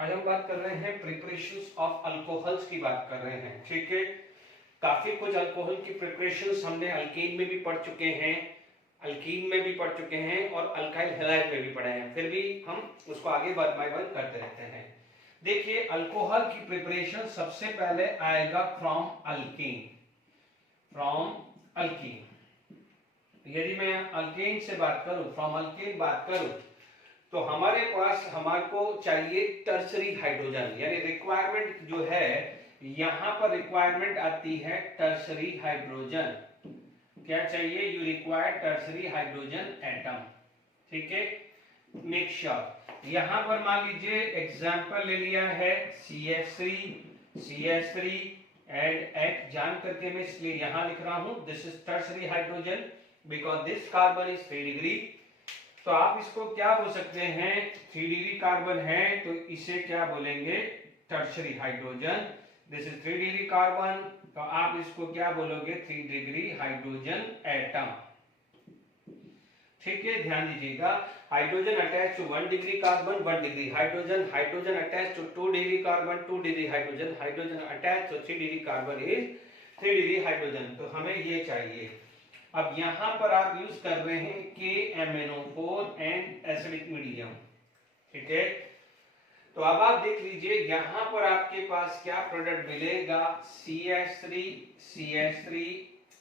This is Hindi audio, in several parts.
आज हम बात कर रहे हैं प्रिपरेशंस ऑफ अल्कोहल्स की बात कर रहे हैं। ठीक है, काफी कुछ अल्कोहल की प्रिपरेशंस हमने अल्कीन में भी पढ़ चुके हैं, अल्कीन में भी पढ़ चुके हैं और अल्काइल हैलाइड में भी पढ़े हैं, फिर भी हम उसको आगे वन बाय वन करते रहते हैं। देखिए, अल्कोहल की प्रिपरेशन सबसे पहले आएगा फ्रॉम अल्कीन। फ्रॉम अल्कीन, यदि मैं अल्केन से बात करूं, फ्रॉम अल्केन बात करूं, तो हमारे पास हमारे को चाहिए टर्सरी हाइड्रोजन, यानी रिक्वायरमेंट जो है यहां पर रिक्वायरमेंट आती है टर्सरी हाइड्रोजन। क्या चाहिए? You require tertiary hydrogen atom. ठीक है, मिक्सचर यहां पर मान लीजिए एग्जांपल ले लिया है CH3 एंड H, जान करके मैं इसलिए यहां लिख रहा हूं this is tertiary hydrogen because this carbon is 3 degree. तो आप इसको क्या बोल सकते हैं? 3 डिग्री कार्बन है तो इसे क्या बोलेंगे? Tertiary hydrogen. This is 3 degree carbon, तो आप इसको क्या बोलोगे? 3 डिग्री हाइड्रोजन एटम। ठीक है, ध्यान दीजिएगा, hydrogen attach to 1 degree carbon 1 degree hydrogen, hydrogen attach to 2 degree carbon 2 degree hydrogen, hydrogen attach to 3 degree carbon is 3 degree hydrogen. तो हमें ये चाहिए। अब यहां पर आप यूज कर रहे हैं KMnO4 एंड एसिडिक मीडियम। ठीक है, तो अब आप देख लीजिए यहां पर आपके पास क्या प्रोडक्ट मिलेगा? CH3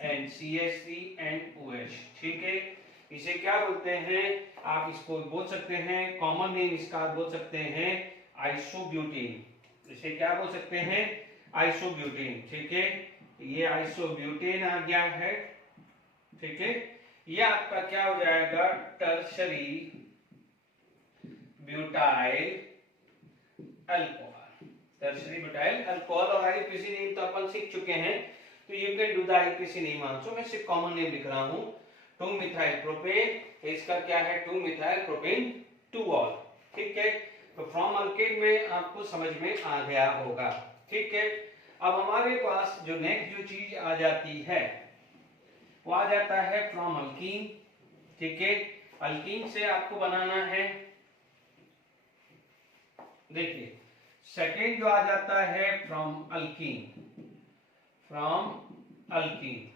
and CH3 and OH। ठीक है, इसे क्या बोलते हैं? आप इसको बोल सकते हैं, कॉमन नेम इसका बोल सकते हैं आइसोब्यूटेन। इसे क्या बोल सकते हैं? आइसोब्यूटेन। ठीक है, ये आइसोब्यूटेन आ गया है। ठीक है, ये आपका क्या हो जाएगा? Tertiary butyl alcohol. Tertiary butyl alcohol और आईपीसी नेम तो अपन सीख चुके हैं, तो you can do the IPC name also. मैं सिर्फ कॉमन नेम लिख रहा हूं। 2 मिथाइल प्रोपेन, इसका क्या है? 2 मिथाइल प्रोपेन 2-ऑल। ठीक है, तो फ्रॉम अल्केन में आपको समझ में आ गया होगा। ठीक है, अब हमारे पास जो नेक्स्ट जो चीज आ जाती है वो आ जाता है फ्रॉम अल्कीन। ठीक है, अल्कीन से आपको बनाना है, देखिए सेकेंड जो आ जाता है from alkene. From alkene,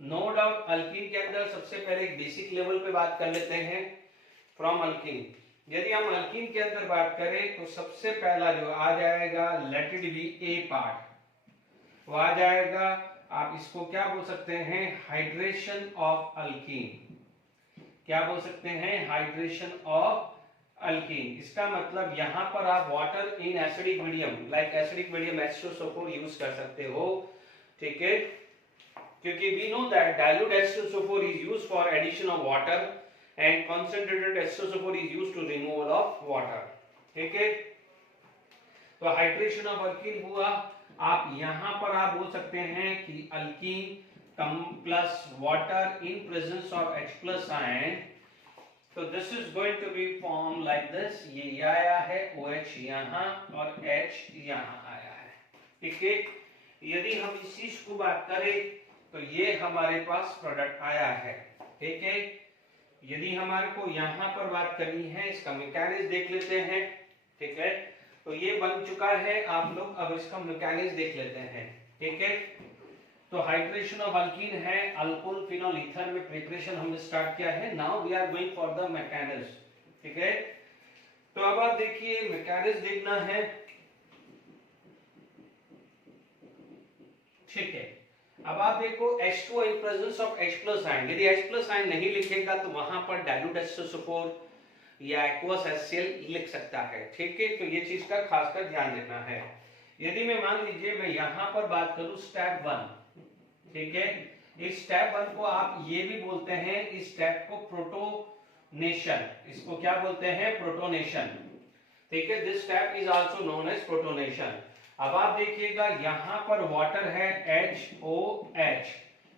no doubt alkene के अंदर सबसे पहले एक बेसिक लेवल पे बात कर लेते हैं। फ्रॉम अल्कीन, यदि हम अल्कीन के अंदर बात करें तो सबसे पहला जो आ जाएगा, let it be a part, वो आ जाएगा, आप इसको क्या बोल सकते हैं? Hydration of alkene. क्या बोल सकते हैं? Hydration of alkene. इसका मतलब यहां पर आप water in acidic medium, like acidic medium H2SO4 use कर सकते हो। ठीक है, क्योंकि we know that dilute H2SO4 is used for addition of water and concentrated H2SO4 is used to removal of water. ठीक है, तो हाइड्रेशन ऑफ अल्कीन हुआ। आप यहां पर आप बोल सकते हैं कि alkene come plus water in presence of H+ ion, तो this is going to be form like this. ये आया है OH यहां और H यहां आया है। ठीक है, यदि हम इस चीज को बात करें तो ये हमारे पास प्रोडक्ट आया है। ठीक है, यदि हमारे को यहां पर बात करनी है, इसका मैकेनिज्म देख लेते हैं। ठीक है, तो ये बन चुका है, आप लोग अब इसका मैकेनिज्म देख लेते हैं। ठीक है, तो हाइड्रेशन ऑफ अल्कीन है, अल्कोहल फिनोल ईथर में प्रिपरेशन हमने स्टार्ट किया है। Now we are going for the mechanism. ठीक है, तो अब आप देखिए मैकेनिज्म देखना है। ठीक है, अब आप देखो H2 in presence of H+ ion, यदि H+ आयन नहीं लिखेगा तो वहां पर डाइल्यूट H2SO4 या एक्वस HCl लिख सकता है। ठीक है, तो ये चीज का खासकर ध्यान रखना है। यदि मैं मान लीजिए मैं यहां पर बात करूं स्टेप 1, ठीक है, इस स्टेप 1 को आप ये भी बोलते हैं, इस स्टेप को प्रोटोनेशन, इसको क्या बोलते हैं? प्रोटोनेशन। ठीक है, this step is also known as protonation. अब आप देखिएगा यहां पर वाटर है HOH,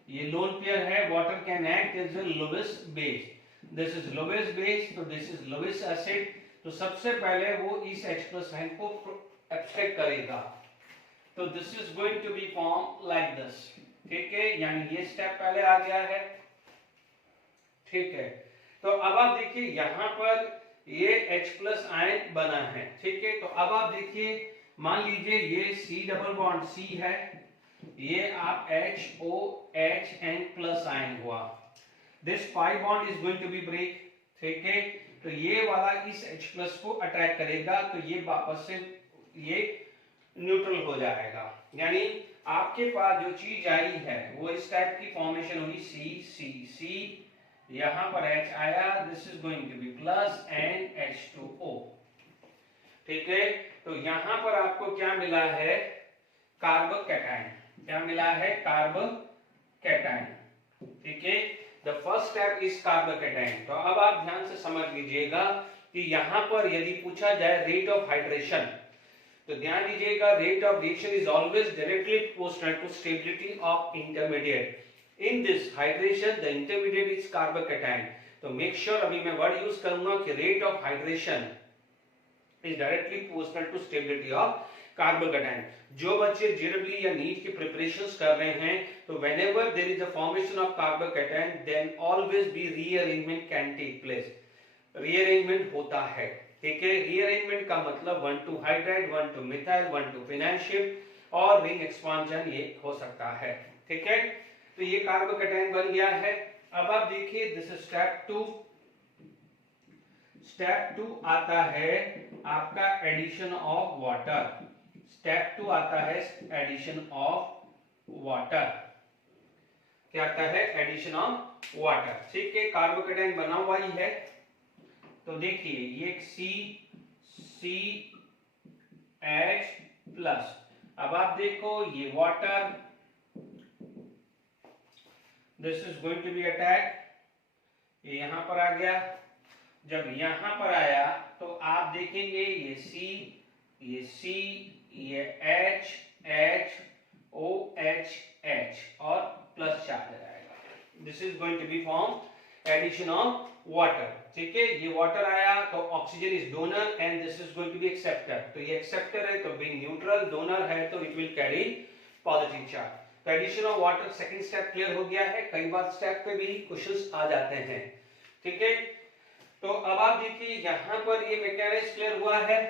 ये लोन पेयर है, water can act as a Lewis base, this is Lewis base, तो दिस इज लोवेस एसिड। तो सबसे पहले वो इस H+ आयन को एब्स्ट्रैक्ट करेगा, तो this is going to be form like this. ठीक है, यानी ये स्टेप पहले आ गया है। ठीक है, तो अब आप देखिए यहां पर ये H प्लस आयन बना है, ठीक है। तो अब आप देखिए, मान लीजिए ये C डबल बॉन्ड C है, ये आप HOHN प्लस आयन हुआ, this pi bond is going to be break, ठीक है। तो ये वाला इस H प्लस को अटैक करेगा, तो ये वापस से ये न्यूट्रल हो जाएगा, यानी आपके पास जो चीज आई है वो इस टाइप की फॉर्मेशन हुई C, यहां पर H आया, this is going to be plus and H2O, ठीक है। तो यहां पर आपको क्या मिला है, कार्बोकैटायन, क्या मिला है, कार्बोकैटायन, ठीक है। The first step is carbocation. तो अब आप ध्यान से समझ लीजिएगा कि यहां पर यदि पूछा जाए रेट ऑफ हाइड्रेशन, तो ध्यान दीजिएगा, rate of reaction is always directly proportional to stability of intermediate. In this hydration the intermediate is carbocation. तो मेक श्योर, अभी मैं वर्ड यूज करूंगा कि rate of hydration is directly proportional to stability of carbocation. जो बच्चे जेईई या नीट की प्रिपरेशंस कर रहे हैं, तो whenever there is a formation of carbocation, then always be rearrangement can take place, rearrangement होता है, ठीक है। रीअरेंजमेंट का मतलब 1 to hydride, 1 to methyl, 1 to phenyl shift और रिंग एक्सपांशन ये हो सकता है, ठीक है। तो ये कार्बोकैटायन बन गया है। अब आप देखिए, दिस इज स्टेप 2। स्टेप 2 आता है आपका एडिशन ऑफ वाटर। स्टेप 2 आता है एडिशन ऑफ वाटर। क्या आता है, एडिशन ऑफ वाटर, ठीक है। कार्बोकैटायन बना हुआ ही है, तो देखिए ये CH प्लस, अब आप देखो ये water, this is going to be attack, ये यहां पर आ गया। जब यहां पर आया तो आप देखेंगे ये C, ये H, OH, H और प्लस चार्ज आएगा। This is going to be form addition of water, ठीक है। ये वाटर आया तो oxygen is donor and this is going to be acceptor. तो ये एक्सेप्टर है तो बीइंग न्यूट्रल, डोनर है तो it will carry positive charge. तो addition of water second step clear हो गया है। कई बार स्टेप पे भी क्वेश्चंस आ जाते हैं, ठीक है। तो अब आप देखिए यहां पर ये मैकेनिक्स क्लियर हुआ है,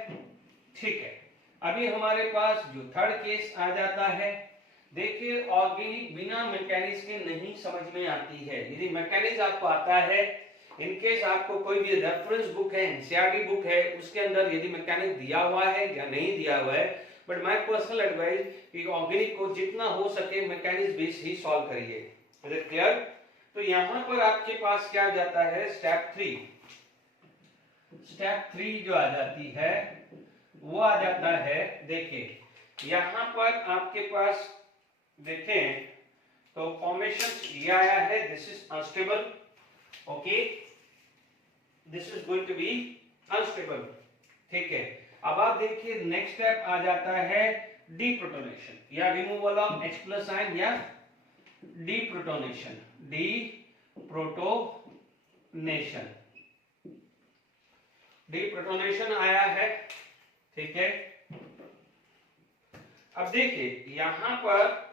ठीक है। अभी हमारे पास जो थर्ड केस आ जाता है, देखिए ऑर्गेनिक बिना मैकेनिक्स के नहीं समझ में आती है। यदि मैकेनिक्स आपको आता है, इनकेस आपको कोई भी रेफरेंस बुक है, एनसीईआरटी बुक है, उसके अंदर यदि मैकेनिक्स दिया हुआ है या नहीं दिया हुआ है, बट माय पर्सनल एडवाइस कि ऑर्गेनिक को जितना हो सके मैकेनिक्स बेस ही सॉल्व करिए। Is it clear? तो यहां पर आपके पास क्या जाता है, स्टेप 3। स्टेप 3 जो आ जाती है वो आ जाता है, देखिए यहां पर आपके पास देखें तो फॉर्मेशन ये आया है, this is unstable, okay, this is going to be unstable, ठीक है। अब आप देखिए नेक्स्ट स्टेप आ जाता है डीप्रोटोनेशन या removal of H plus ion या डीप्रोटोनेशन। डीप्रोटोनेशन आया है, ठीक है। अब देखिए यहां पर,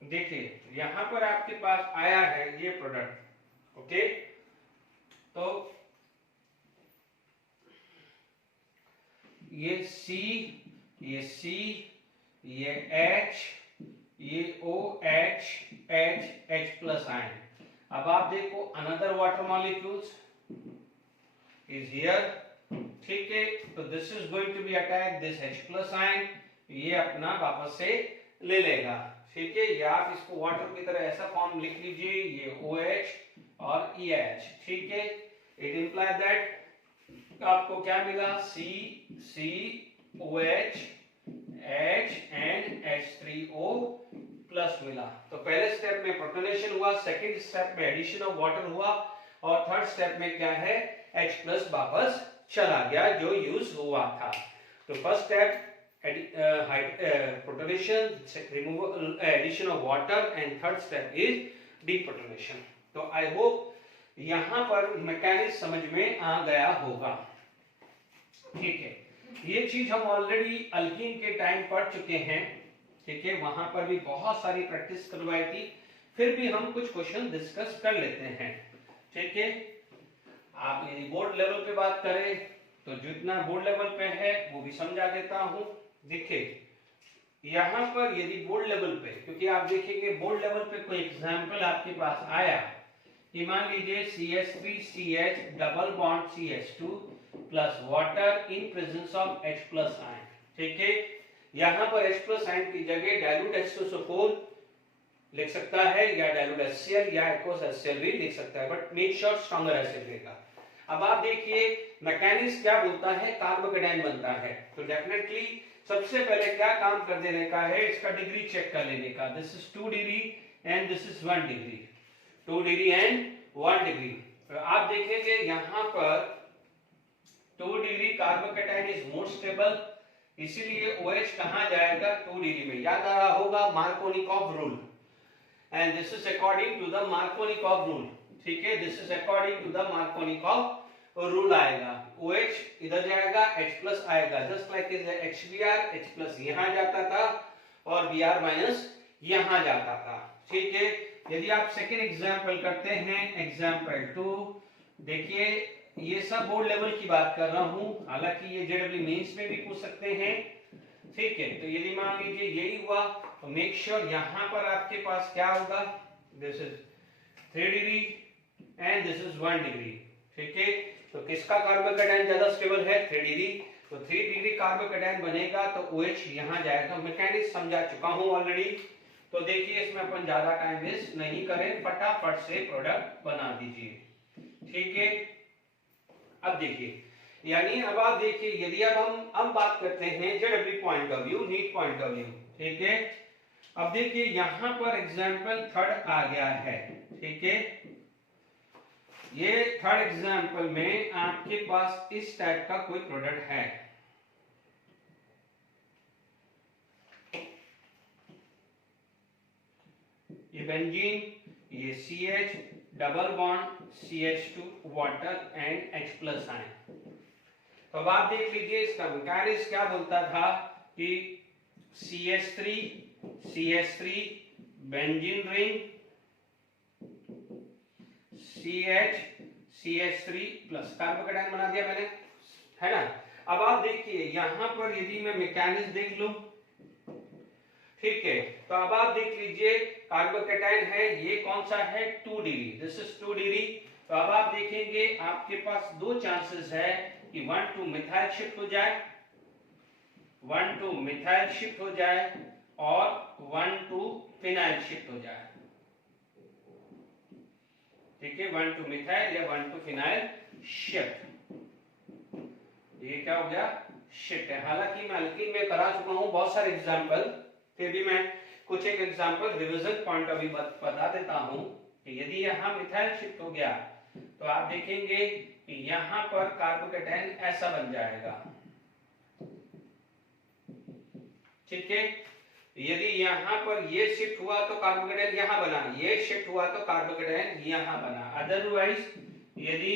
देखिए यहां पर आपके पास आया है ये प्रोडक्ट, ओके। तो ये C, ये H, ये OH, H प्लस आयन। अब आप देखो another water molecules is here, ठीक है। तो this is going to be attack this H plus ion, ये अपना वापस से ले लेगा, ठीक है। या आप इसको वाटर की तरह ऐसा फॉर्म लिख लीजिए, ये OH और EH, ठीक है। इट इंप्लाई दैट आपको क्या मिला, COH, H and H3O plus मिला। तो पहले स्टेप में प्रोटोनेशन हुआ, सेकंड स्टेप में एडिशन ऑफ वाटर हुआ और थर्ड स्टेप में क्या है, H प्लस वापस चला गया जो यूज हुआ था। तो first step protonation, removal, addition of water and third step is deprotonation. तो आई होप यहां पर मैकेनिक्स समझ में आ गया होगा, ठीक है। ये चीज हम ऑलरेडी अल्कीन के टाइम पढ़ चुके हैं, ठीक है। वहां पर भी बहुत सारी प्रैक्टिस करवाई थी, फिर भी हम कुछ क्वेश्चन डिस्कस कर लेते हैं, ठीक है। आप यदि बोर्ड लेवल पे बात करें तो जितना बोर्ड लेवल पे है वो भी समझा देता हूं। देखिए यहां पर यदि बोर्ड लेवल पे, क्योंकि आप देखेंगे बोर्ड लेवल पे कोई एग्जांपल आपके पास आया कि मान लीजिए CH3CH double bond CH2 plus water in presence of H plus ion, ठीक है। यहां पर H प्लस आयन की जगह डाइल्यूट H2SO4 लिख सकता है या डाइल्यूट HCl या एक्वस HCl भी लिख सकता है, but make sure stronger acid लेगा। अब आप देखिए मैकेनिक्स क्या बोलता है, कार्बोकेटाइन बनता है, तो डेफिनेटली सबसे पहले क्या काम कर देने का है, इसका डिग्री चेक कर लेने का। This is 2 degree and this is 1 degree, 2 degree and 1 degree. तो आप देखेंगे यहां पर 2 degree carbocation is more stable, इसीलिए OH कहां जाएगा 2 डिग्री में। याद आ रहा होगा Markovnikov rule, and this is according to the Markovnikov rule, ठीक है। This is according to the Markovnikov rule आएगा। OH इधर जाएगा, H प्लस आएगा, just like HBr, H plus यहां जाता था और Br माइनस यहां जाता था, ठीक है। यदि आप सेकेंड एग्जाम्पल करते हैं, एग्जाम्पल 2, देखिए ये सब बोर्ड लेवल की बात कर रहा हूं, हालांकि ये JEE मेंस में भी पूछ सकते हैं, ठीक है। तो यदि मान लीजिए यही हुआ तो मेक श्योर यहां पर आपके पास क्या होगा, this is 3 degree and this is 1 degree, ठीक है। तो किसका कार्बोकेटाइन ज्यादा स्टेबल है, 3 डिग्री, तो 3 डिग्री कार्बोकेटाइन बनेगा तो OH यहां जाएगा। मैकेनिक्स समझा चुका हूं ऑलरेडी, तो देखिए इसमें अपन ज्यादा टाइम वेस्ट नहीं करें, फटाफट से प्रोडक्ट बना दीजिए, ठीक है। अब देखिए, यानी अब आप देखिए यदि अब बात करते हैं JEE point of view, NEET point of view, ठीक है। अब देखिए यहां पर एग्जाम्पल थर्ड आ गया है, ठीक है। ये थर्ड एग्जाम्पल में आपके पास इस टाइप का कोई प्रोडक्ट है, ये बेंजीन, ये CH double bond CH2 water and H plus ion. तो अब आप देख लीजिए इसका मैकेनिक्स क्या बोलता था कि CH3 benzene ring, CH3 plus carbocation बना दिया मैंने, है ना। अब आप देखिए यहां पर यदि मैं मैकेनिक्स देख लूं, ठीक है, तो अब आप देख लीजिए कार्बोकेटाइन है, ये कौन सा है 2 डिग्री, दिस इज 2 डिग्री। तो अब आप देखेंगे आपके पास दो चांसेस है कि 1 to मिथाइल शिफ्ट हो जाए, 1 to मिथाइल शिफ्ट हो जाए और 1 to फिनाइल शिफ्ट हो जाए, ठीक है। 1 to मिथाइल या 1 to फिनाइल शिफ्ट, ये क्या हो गया, शिफ्ट है। हालांकि मैं अल्कीन में करा चुका हूं बहुत सारे एग्जांपल, फिर भी मैं कुछ एक example revision point of view बता देता हूं कि यदि यहां मिथाइल शिफ्ट हो गया तो आप देखेंगे कि यहां पर कार्बोकेटाइन ऐसा बन जाएगा, ठीक है। यदि यहां पर ये शिफ्ट हुआ तो कार्बोकेटाइन यहां बना, ये शिफ्ट हुआ तो कार्बोकेटाइन यहां बना। अदरवाइज यदि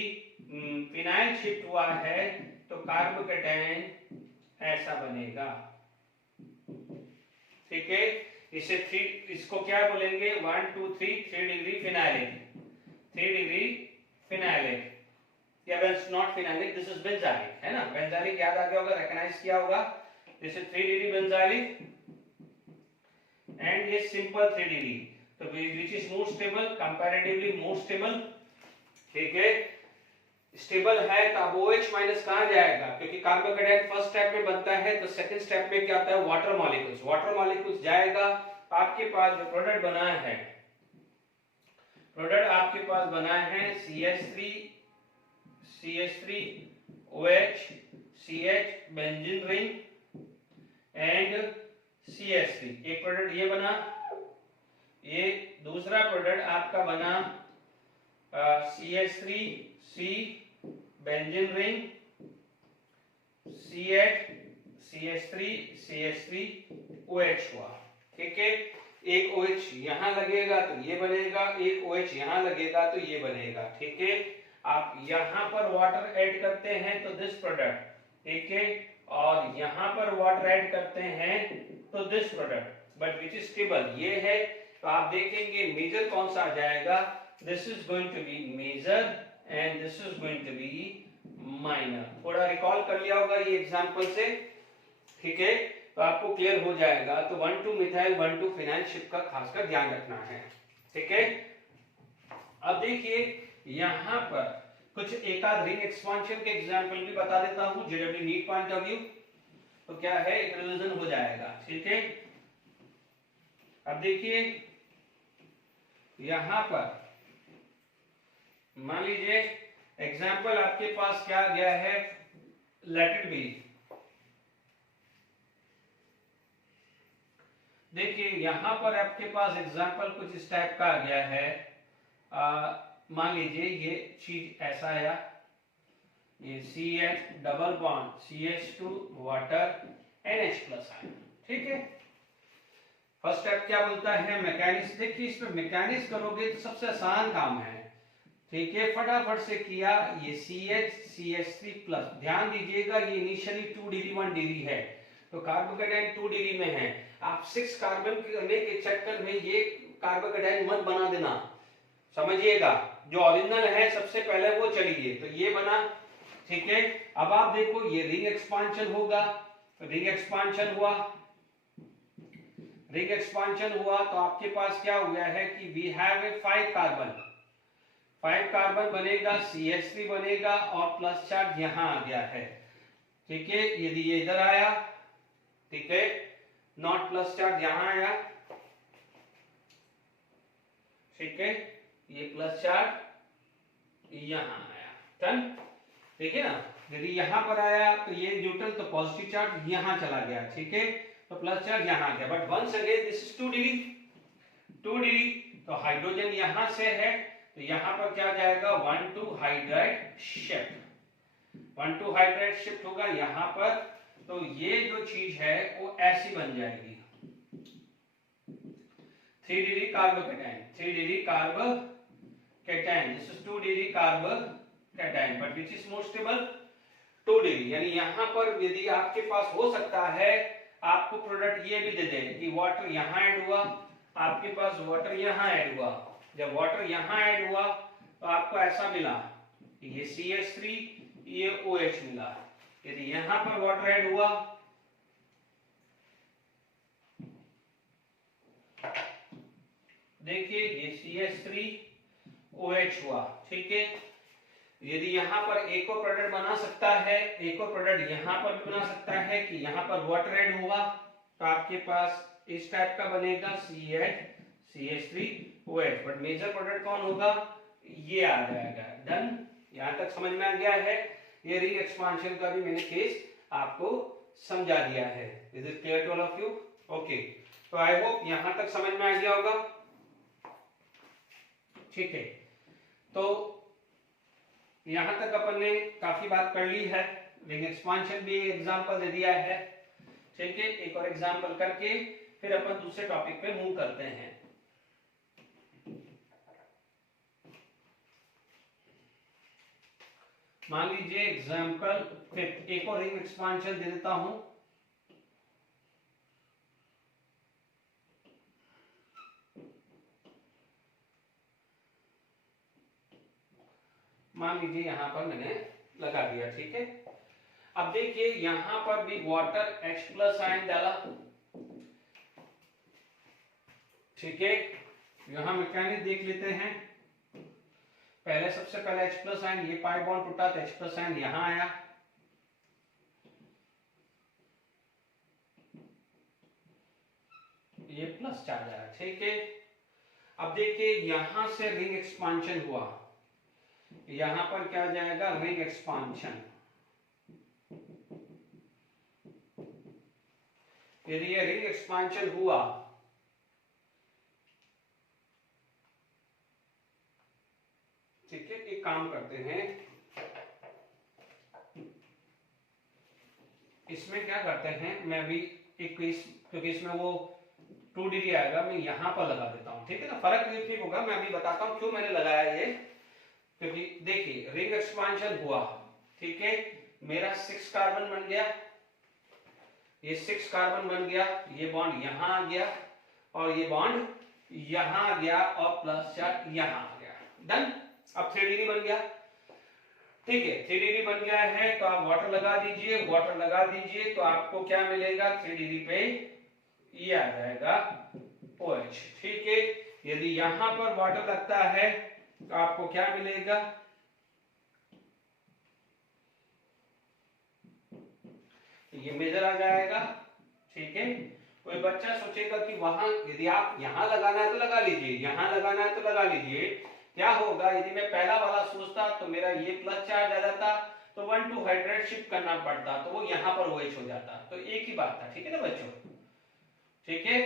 फिनाइल शिफ्ट हुआ है तो कार्बोकेटाइन ऐसा बनेगा, ठीक है। इसे 3, इसको क्या बोलेंगे 1 2 3 3 डिग्री फिनाइलिक, 3 डिग्री फिनाइलिक या not phenylic, this is benzylic, है ना। बेंजाइलिक याद आ गया होगा, रिकॉग्नाइज किया होगा, this is 3 degree benzylic and ये सिंपल 3 डिग्री, तो which is more stable, comparatively more stable, ठीक है। स्टेबल है तो अब OH माइनस कहां जाएगा, क्योंकि कार्बोकेटाइन फर्स्ट स्टेप में बनता है तो सेकंड स्टेप में क्या होता है, वाटर मॉलिक्यूल्स, वाटर मॉलिक्यूल्स जाएगा, आपके पास जो प्रोडक्ट बना है, प्रोडक्ट आपके पास बना है CH3 OH CH benzene ring and CH3, एक प्रोडक्ट ये बना, ये दूसरा प्रोडक्ट आपका बना CH3C benzene ring, CH3 OH हुआ, ठीक है। एक OH यहां लगेगा तो ये बनेगा, एक OH यहां लगेगा तो ये बनेगा, ठीक है। आप यहां पर वाटर ऐड करते हैं तो दिस प्रोडक्ट, ठीक है, और यहां पर वाटर ऐड करते हैं तो this product, but which is stable ये है। तो आप देखेंगे मेजर कौन सा आ जाएगा, this is going to be major and this is going to be minor. थोड़ा रिकॉल कर लिया होगा ये एग्जांपल से, ठीक है, तो आपको क्लियर हो जाएगा। तो 1,2 मिथाइल 1,2 फिनाइल शिप का खासकर ध्यान रखना है, ठीक है। अब देखिए यहां पर कुछ एक आध रिंग एक्सपांशन के एग्जांपल भी बता देता हूं J W NEET point of view, तो क्या है एक रिवीजन हो जाएगा, ठीक है। अब देखिए यहां पर मान लीजिए एग्जांपल आपके पास क्या गया है, लेट इट बी, देखिए यहां पर आपके पास एग्जांपल कुछ इस टाइप का आ गया है। मान लीजिए ये चीज ऐसा आया, ये CH double bond CH2 water NH plus ion, ठीक है। फर्स्ट स्टेप क्या बोलता है, मैकेनिक्स। देखिए इसमें मैकेनिक्स करोगे तो सबसे आसान काम है, ठीक है, फटाफट से किया। ये CH CH3 प्लस, ध्यान दीजिएगा ये इनिशियली 2 डिग्री 1 डिग्री है, तो कार्बोकेटाइन 2 डिग्री में है। आप 6 कार्बन करने के चक्कर में ये कार्बोकेटाइन मत बना देना, समझिएगा। जो ओरिजिनल है सबसे पहले वो चलिए, तो ये बना, ठीक है। अब आप देखो ये रिंग एक्सपांशन होगा, रिंग एक्सपांशन हुआ, रिंग एक्सपांशन हुआ तो आपके पास क्या हो गया है कि we have a 5 carbon, 5 carbon बनेगा, CH3 बनेगा और प्लस चार्ज यहां आ गया है, ठीक है। यदि ये इधर आया, ठीक है, नॉट प्लस चार्ज यहां आया, ठीक है, ये प्लस चार्ज यहां आया, डन, ठीक है ना। यदि यहां पर आया तो ये न्यूट्रल, तो पॉजिटिव चार्ज यहां चला गया, ठीक है, तो प्लस चार्ज यहां आ गया। But once again this is 2 degree, 2 degree, तो हाइड्रोजन यहां से है, तो यहां पर क्या जाएगा 1,2 हाइड्राइड शिफ्ट, 1,2 हाइड्राइड शिफ्ट होगा यहां पर, तो ये जो चीज है वो ऐसी बन जाएगी 3 degree carbocation, 3 degree carbocation, this is 2 degree carbocation, but which is more stable 2 degree. यानी यहां पर यदि आपके पास हो सकता है आपको प्रोडक्ट ये भी दे दे कि वाटर यहां ऐड हुआ, आपके पास वाटर यहां ऐड हुआ, जब वाटर यहां ऐड हुआ तो आपको ऐसा मिला कि ये CH3 ये OH मिला। यदि यहां पर वाटर ऐड हुआ, देखिए ये CH3 OH हुआ, ठीक है। यदि यहाँ पर एक और प्रोडक्ट बना सकता है, एक और प्रोडक्ट यहाँ पर भी बना सकता है कि यहाँ पर वाटर ऐड हुआ तो आपके पास इस टाइप का बनेगा CH3OH, बट मेजर प्रोडक्ट कौन होगा, ये आ जाएगा, डन। यहाँ तक समझ में आ गया है। ये रिंग एक्सपांशन का भी मैंने केस आपको समझा दिया है। Is it clear to all of you? Okay, तो आई होप यहाँ तक समझ में आ गया होगा, ठीक है। तो यहां तक अपन ने काफी बात कर ली है, रिंग एक्सपांशन भी एग्जांपल दे दिया है, ठीक है। एक और एग्जांपल करके फिर अपन दूसरे टॉपिक पे मूव करते हैं। मान लीजिए एग्जांपल फिफ्थ, एक और रिंग एक्सपांशन दे देता हूं। मान लीजिए यहां पर मैंने लगा दिया, ठीक है। अब देखिए यहां पर भी वाटर H प्लस आयन डाला, ठीक है। यहां मैकेनिक्स देख लेते हैं। पहले सबसे पहले H प्लस आयन, ये पाई बॉन्ड टूटा तो H प्लस आयन यहां आया, ये प्लस चार्ज आया, ठीक है। अब देखिए यहां से रिंग एक्सपांशन हुआ, यहां पर क्या जाएगा रिंग एक्सपांशन। यदि ये रिंग एक्सपांशन हुआ, ठीक है, एक काम करते हैं, इसमें क्या करते हैं, मैं अभी एक केस, क्योंकि इसमें वो 2 डिग्री आएगा, मैं यहां पर लगा देता हूं, ठीक है ना। फर्क नहीं होगा, मैं अभी बताता हूं क्यों मैंने लगाया ये। क्योंकि देखिए रिंग एक्सपांशन हुआ, ठीक है, मेरा 6 कार्बन बन गया, ये 6 कार्बन बन गया, ये बॉन्ड यहां आ गया और ये बॉन्ड यहां आ गया और प्लस चार्ज यहां आ गया, डन। अब 3 डिग्री बन गया। ठीक है, 3 डिग्री बन गया है तो आप वाटर लगा दीजिए, वाटर लगा दीजिए तो आपको क्या मिलेगा 3 डिग्री पे ये आ जाएगा OH। ठीक है, यदि यहां पर वाटर लगता है तो आपको क्या मिलेगा, ये मेजर आ जाएगा। ठीक है, कोई बच्चा सोचेगा कि वहां यदि आप यहां लगाना है तो लगा लीजिए, यहां लगाना है तो लगा लीजिए, क्या होगा यदि मैं पहला वाला सोचता तो मेरा ये प्लस चार्ज आ जाता तो 1 2 हाइड्रेट शिफ्ट करना पड़ता तो वो यहाँ पर OH हो जाता, तो एक ही बात था। ठीक है ना बच्चों, ठीक है,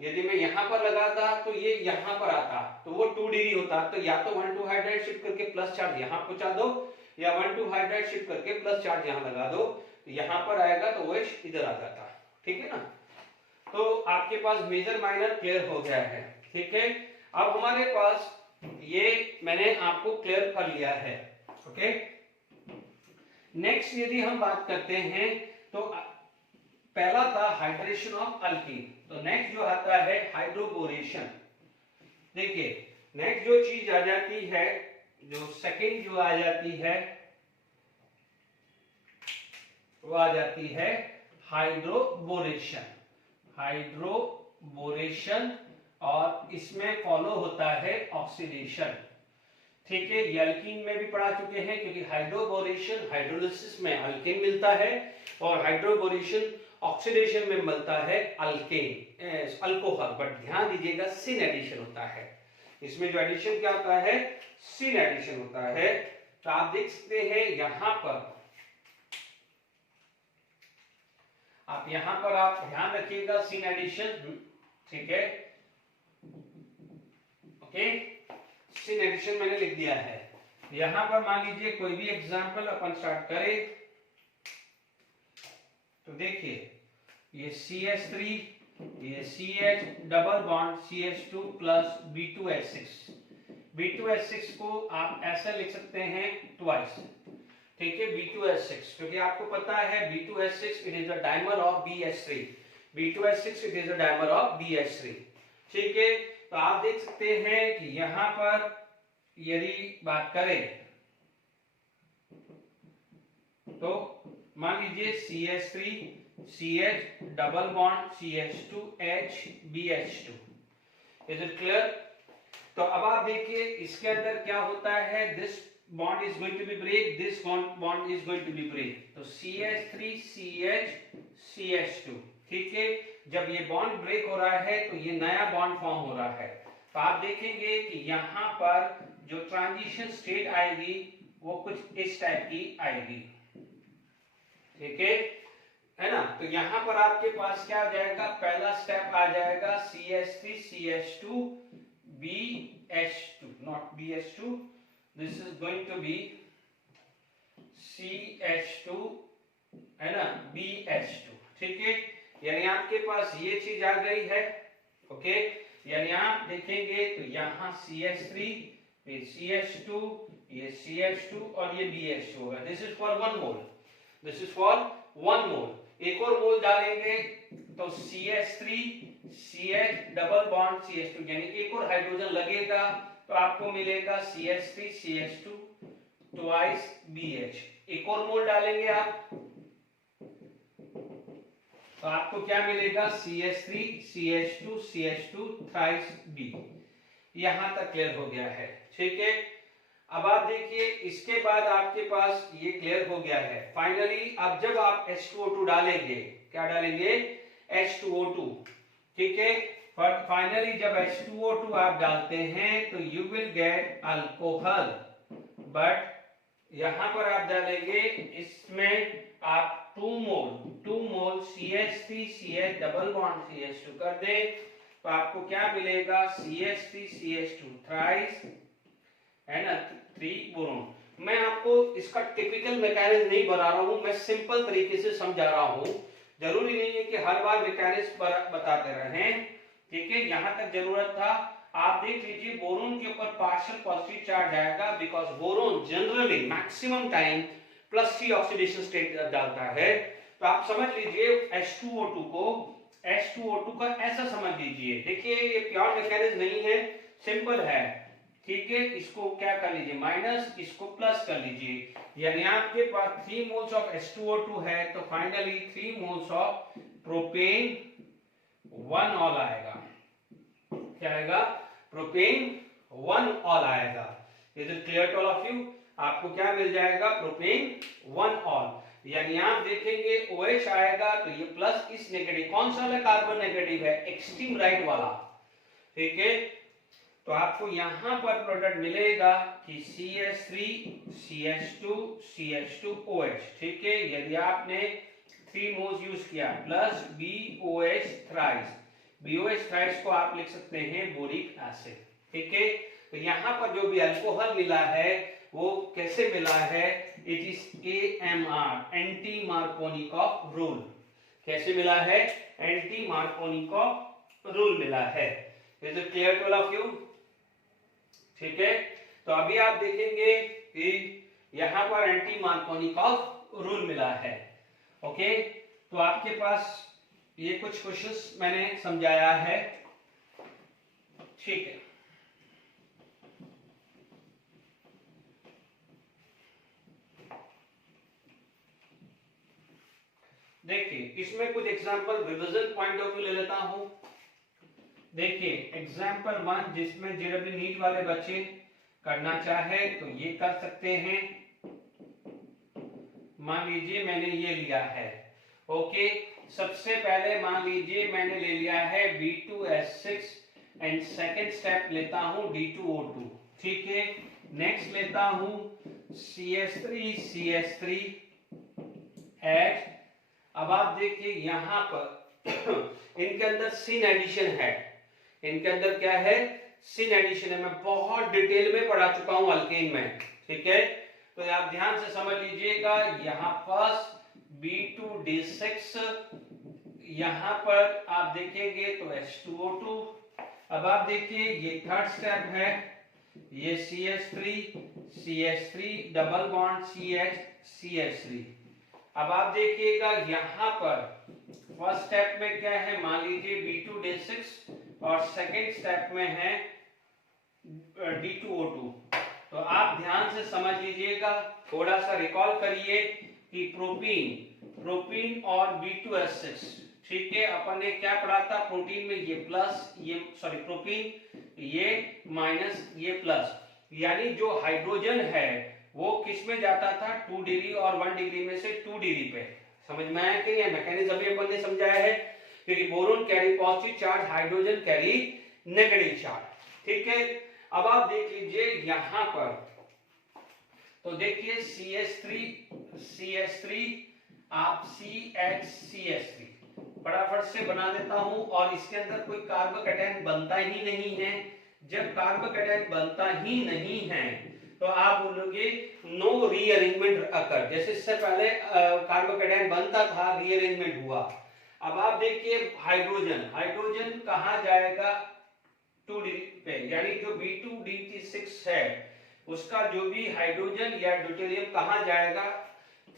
यदि मैं यहाँ पर लगाता तो ये यहाँ पर आता तो वो 2 डिग्री होता, तो या तो 1 2 हाइड्रेट शिफ्ट करके प्लस चार्ज यहाँ पहुंचा दो या 1 2 हाइड्रेट शिफ्ट करके प्लस चार्ज यहाँ लगा दो, तो यहाँ पर आएगा तो OH इधर आ जाता। ठीक है ना, तो आपके पास मेजर माइनर क्लियर हो गया है। ठीक है, अब हमारे पास ये मैंने आपको क्लियर कर लिया है। ओके, नेक्स्ट यदि हम बात करते हैं तो पहला था हाइड्रेशन ऑफ अल्कीन, तो नेक्स्ट जो आता है हाइड्रोबोरेशन। देखिए नेक्स्ट जो चीज आ जाती है, जो सेकंड जो आ जाती है वो आ जाती है हाइड्रोबोरेशन। हाइड्रोबोरेशन और इसमें फॉलो होता है ऑक्सीडेशन। ठीक है, ये अल्कीन में भी पढ़ा चुके हैं क्योंकि हाइड्रोबोरेशन हाइड्रोलिसिस में अल्कीन मिलता है और हाइड्रोबोरेशन ऑक्सीडेशन में मिलता है अल्केन अल्कोहल, बट ध्यान दीजिएगा सिन एडिशन होता है। इसमें जो एडिशन क्या होता है, सिन एडिशन होता है। तो आप देख सकते हैं यहां पर आप ध्यान रखिएगा सिन एडिशन। ठीक है, ओके, सिन एडिशन मैंने लिख दिया है। यहां पर मान लीजिए कोई भी एग्जांपल अपन स्टार्ट करें तो देखिए ये CH3, ये CH double bond CH2 plus B2H6। B2H6 को आप ऐसा लिख सकते हैं ट्वाइस। ठीक है, B2H6 क्योंकि आपको पता है B2H6 it is the dimer of BH3। B2H6 it is the dimer of BH3। ठीक है, तो आप देख सकते हैं कि यहां पर यदि बात करें तो मान लीजिए CH3 CH double bond CH2 H BH2। Is it clear? तो अब आप देखिए इसके अंदर क्या होता है, this bond is going to be break, this bond is going to be break, तो CH3 CH CH2। ठीक है, जब ये बॉन्ड ब्रेक हो रहा है तो ये नया बॉन्ड फॉर्म हो रहा है। तो आप देखेंगे कि यहां पर जो ट्रांजिशन स्टेट आएगी वो कुछ इस टाइप की आएगी। ठीक है ना, तो यहां पर आपके पास क्या आ जाएगा, पहला स्टेप आ जाएगा CH3 CH2 BH2, not BH2, this is going to be CH2, है ना, BH2। ठीक है, यानी आपके पास ये चीज आ गई है। ओके, यानी आप देखेंगे तो यहां CH3 फिर CH2, ये CH2 और ये BH2 होगा। This is for 1 mole, this is for 1 मोल। एक और मोल डालेंगे तो CH3 CH double bond CH2, यानी एक और हाइड्रोजन लगेगा तो आपको मिलेगा CH3 CH2 ट्वाइस BH। एक और मोल डालेंगे आप तो आपको क्या मिलेगा, CH3 CH2 CH2 thrice B। यहां तक क्लियर हो गया है। ठीक है, अब आप देखिए इसके बाद आपके पास ये क्लियर हो गया है। फाइनली अब जब आप H2O2 डालेंगे, क्या डालेंगे, H2O2। ठीक है, फाइनली जब H2O2 आप डालते हैं तो you will get alcohol, but यहां पर आप डालेंगे इसमें आप 2 मोल CH3 CH double bond CH2 कर दे तो आपको क्या मिलेगा, CH3 CH2 थ्राइस, है ना, 3 बोरोन। मैं आपको इसका टिपिकल मैकेनिज्म नहीं बता रहा हूं, मैं सिंपल तरीके से समझा रहा हूं। जरूरी नहीं है कि हर बार मैकेनिज्म बताते रहें। ठीक है, यहां तक जरूरत था। आप देख लीजिए बोरोन के ऊपर पार्शियल पॉजिटिव चार्ज आएगा because boron generally maximum time +3 oxidation state डालता है। तो आप समझ लीजिए H2O2 का ऐसा समझ लीजिए। देखिए ये प्योर मैकेनिज्म नहीं है, सिंपल है। ठीक है, इसको क्या कर लीजिए माइनस, इसको प्लस कर लीजिए, यानी आपके पास 3 मोल्स ऑफ H2O2 है, तो finally 3 moles of propane 1 ol आएगा। क्या आएगा? प्रोपेन 1 ऑल आएगा। Is it clear to all of you? आपको क्या मिल जाएगा? प्रोपेन 1 ऑल, यानी आप देखेंगे OH आएगा तो ये प्लस इस नेगेटिव, कौन सा वाला कार्बन नेगेटिव है? एक्सट्रीम राइट वाला, ठीक है। तो आपको यहां पर प्रोडक्ट मिलेगा कि CH3 CH2 CH2OH, ठीक है। यदि आपने 3 मोल्स यूज किया plus BOH thrice, BOH thrice को आप लिख सकते हैं बोरिक एसिड, ठीक है। तो यहां पर जो भी अल्कोहल मिला है वो कैसे मिला है? It is AMR, anti Markovnikov rule. कैसे मिला है? एंटी मार्कोनिकॉफ रूल मिला है। Is it clear to all of you? ठीक है। तो अभी आप देखेंगे कि यहां पर एंटी मार्कोनिकॉफ रूल मिला है। ओके, तो आपके पास ये कुछ क्वेश्चंस मैंने समझाया है, ठीक है। देखिए इसमें कुछ example revision point of view ले लेता हूं। देखिए एग्जांपल 1, जिसमें जेडब्ल्यू नीट वाले बच्चे करना चाहे तो ये कर सकते हैं। मान लीजिए मैंने ये लिया है, ओके। सबसे पहले मान लीजिए मैंने ले लिया है B2S6 एंड सेकेंड स्टेप लेता हूं D2O2, ठीक है। नेक्स्ट लेता हूं CH3 H। अब आप देखिए यहां पर इनके अंदर सिन एडिशन है, इनके अंदर क्या है? सिन एडिशन है। मैं बहुत डिटेल में पढ़ा चुका हूं अल्केन में, ठीक है। तो आप ध्यान से समझ लीजिएगा, यहां पर B2D6, यहां पर आप देखेंगे तो H2O2। अब आप देखिए ये थर्ड स्टेप है, ये CH3 डबल बॉन्ड CH3। अब आप देखिएगा यहां पर फर्स्ट स्टेप में क्या है? मान लीजिए B2D6 और सेकेंड स्टेप में है D2O2। तो आप ध्यान से समझ लीजिएगा, थोड़ा सा रिकॉल करिए कि प्रोपीन और B2S6, ठीक है। अपन ने क्या पढ़ा था? प्रोटीन में ये प्लस, ये सॉरी प्रोपीन ये माइनस ये प्लस, यानी जो हाइड्रोजन है वो किस में जाता था? 2 डिग्री और 1 डिग्री में से 2 डिग्री पे। समझ में आया कि ये मैकेनिज्म भी अपन ने समझाया है, क्योंकि boron carry positive charge, hydrogen carry negative charge, ठीक है। अब आप देख लीजिए यहां पर, तो देखिए CH3 आप CH3 फटाफट से बना देता हूं, और इसके अंदर कोई कार्बोकैटायन बनता ही नहीं है। जब कार्बोकैटायन बनता ही नहीं है तो आप बोलोगे नो रीअरेंजमेंट अकर, जैसे इससे पहले कार्बोकैटायन बनता था, रीअरेंजमेंट हुआ। अब आप देखिए हाइड्रोजन कहां जाएगा? 2 डिग्री पे, यानी जो B2D6 है उसका जो भी हाइड्रोजन या ड्यूटेरियम कहां जाएगा?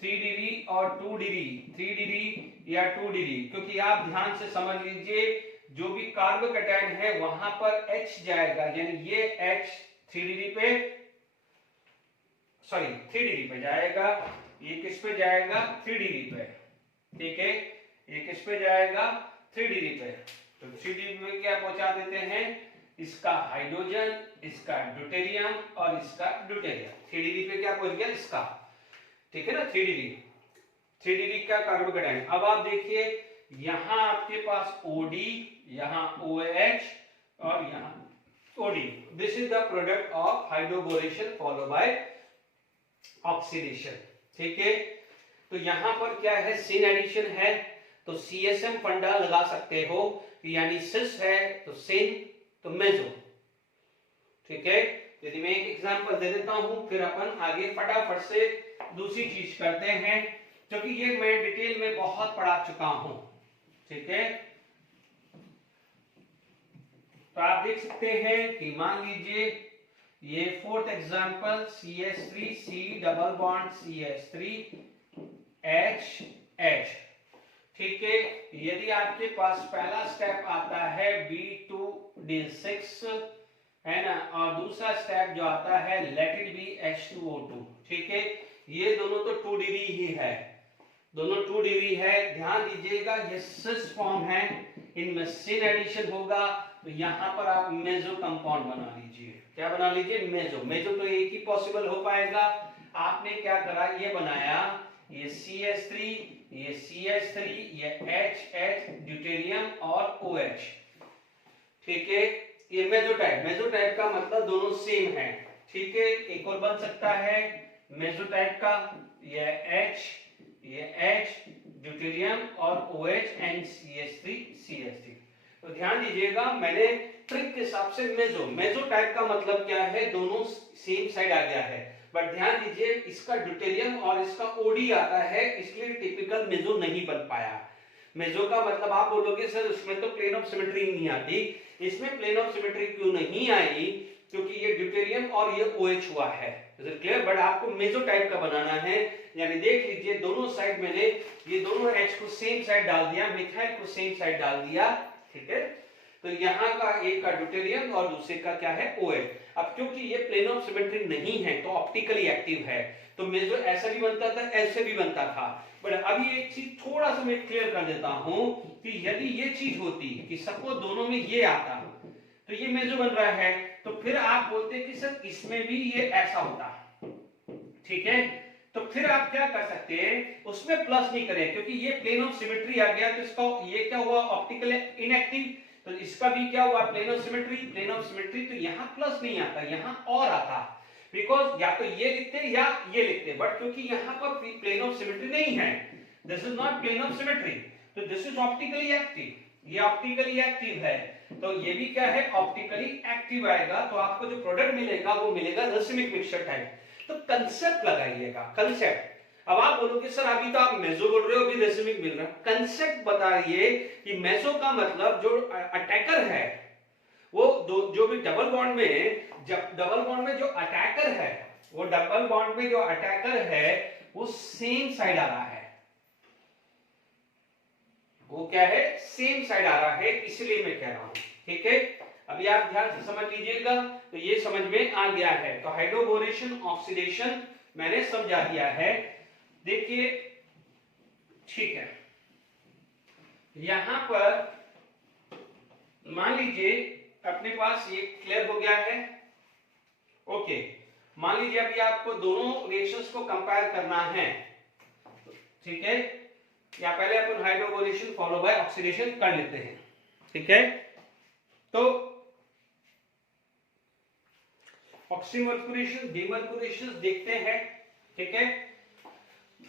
3 डिग्री और 2 डिग्री, 3 डिग्री या 2 डिग्री। क्योंकि आप ध्यान से समझ लीजिए, जो भी कार्बोकैटायन है वहां पर H जाएगा, यानी ये H 3 डिग्री पे, सॉरी 3 डिग्री पे जाएगा, ये किस पे जाएगा? 3 डिग्री पे, ठीक है। ये किस पे जाएगा? 3 डिग्री पे। तो 3 डिग्री पे क्या पहुंचा देते हैं? इसका हाइड्रोजन, इसका ड्यूटेरियम और इसका ड्यूटेरियम। 3 डिग्री पे क्या पहुंच गया? इसका, ठीक है ना। 3 डिग्री का कार्बोकैटायन। अब आप देखिए यहां आपके पास OD, यहां OH और यहां OD। This is the product of hydroboration follow by oxidation, ठीक है। तो यहां पर क्या है? सिन एडिशन है, तो CSM फंडा लगा सकते हो, यानी सिस है तो सिन तो मेजो, ठीक है। यदि मैं एक एग्जांपल दे देता हूं, फिर अपन आगे फटाफट से दूसरी चीज करते हैं, क्योंकि ये मैं डिटेल में बहुत पढ़ा चुका हूं, ठीक है। तो आप देख सकते हैं कि मान लीजिए ये fourth example CH3C double bond CH3 H, ठीक है। यदि आपके पास पहला स्टेप आता है B2D6 है ना, और दूसरा स्टेप जो आता है लेट इट बी H2O2, ठीक है। ये दोनों तो 2 डिग्री ही है, दोनों 2 डिग्री है। ध्यान दीजिएगा ये सिस फॉर्म है, इनमें सिन एडिशन होगा, तो यहाँ पर आप मेजो कंपाउंड बना लीजिए। क्या बना लीजिए? मेजो। मेजो तो एक ही पॉसिबल हो पाएगा। आपने क्या करा, ये बनाया, ये CH3, ये CH3, ये HH ड्यूटेरियम और OH, ठीक है। ये मेजो टाइप का मतलब दोनों सेम है, ठीक है। एक और बन सकता है मेजो टाइप का, ये H ड्यूटेरियम और OH एंड CH3। तो ध्यान दीजिएगा, मैंने ट्रिक के हिसाब से मेजो टाइप का मतलब क्या है, दोनों सेम साइड आ गया है। बट ध्यान दीजिए इसका ड्यूटेरियम और इसका OD आता है, इसलिए टिपिकल मेजो नहीं बन पाया। मेजो का मतलब आप बोलोगे सर उसमें तो प्लेन ऑफ सिमेट्री नहीं आती। इसमें प्लेन ऑफ सिमेट्री क्यों नहीं आई? क्योंकि ये ड्यूटेरियम और ये OH हुआ है, क्लियर। बट आपको मेजो टाइप का बनाना है, यानी देख लीजिए दोनों साइड मैंने ये दोनों H को सेम साइड डाल दिया, मिथाइल को सेम साइड डाल दिया, ठीक है। तो यहाँ का एक का ड्यूटेरियम और दूसरे का क्या है, OH। अब क्योंकि ये प्लेन ऑफ सिमेट्री नहीं है तो ऑप्टिकली एक्टिव है, तो मेजो ऐसा भी बनता था, ऐसे भी बनता था। बट अभी एक चीज थोड़ा सा मैं क्लियर कर देता हूं कि यदि ये चीज होती कि सपोज दोनों में ये आता तो ये मेजो बन रहा है, तो फिर आप बोलते कि सर इसमें भी ये ऐसा होता, ठीक है। तो फिर आप क्या कर सकते हैं, उसमें प्लस नहीं करें क्योंकि ये प्लेन ऑफ सिमेट्री आ गया, तो इसका ये क्या हुआ, ऑप्टिकल इनएक्टिव। तो इसका भी क्या हुआ, प्लेन ऑफ सिमेट्री। तो यहाँ प्लस नहीं आता, यहाँ और आता, बिकॉज या तो ये लिखते या ये लिखते, बट क्योंकि यहाँ पर प्लेन ऑफ सिमेट्री नहीं है, this is not plane of symmetry, तो दिस इज ऑप्टिकली एक्टिव, ये ऑप्टिकली एक्टिव है, तो ये भी क्या है, ऑप्टिकली एक्टिव आएगा। तो आपको जो प्रोडक्ट मिलेगा वो मिलेगा रेसिमिक मिक्सचर टाइप। तो कंसेप्ट लगाइएगा, कंसेप्ट। अब आप बोलोगे सर अभी तो आप मेसो बोल रहे हो, अभी रेसिमिक मिल रहा है, कंसेप्ट बताइए कि मेसो का मतलब जो अटैकर है वो जो भी डबल बॉन्ड में जो अटैकर है, वो डबल बॉन्ड में जो अटैकर है वो सेम साइड आ रहा है, वो क्या है, सेम साइड आ रहा है, इसलिए मैं कह रहा हूं, ठीक है। अभी आप ध्यान से समझ लीजिएगा, तो ये समझ में आ गया है। तो हाइड्रोबोरेशन ऑक्सीडेशन मैंने समझा दिया है, देखिए, ठीक है। यहां पर मान लीजिए अपने पास ये क्लियर हो गया है, ओके। मान लीजिए अभी आपको दोनों रिएक्शंस को कंपेयर करना है, ठीक है। या पहले अपन हाइड्रोबोरेशन फॉलो बाय ऑक्सीडेशन कर लेते हैं, ठीक है। तो ऑक्सीमर्कुरेशन, डीमर्कुरेशन देखते हैं, ठीक है।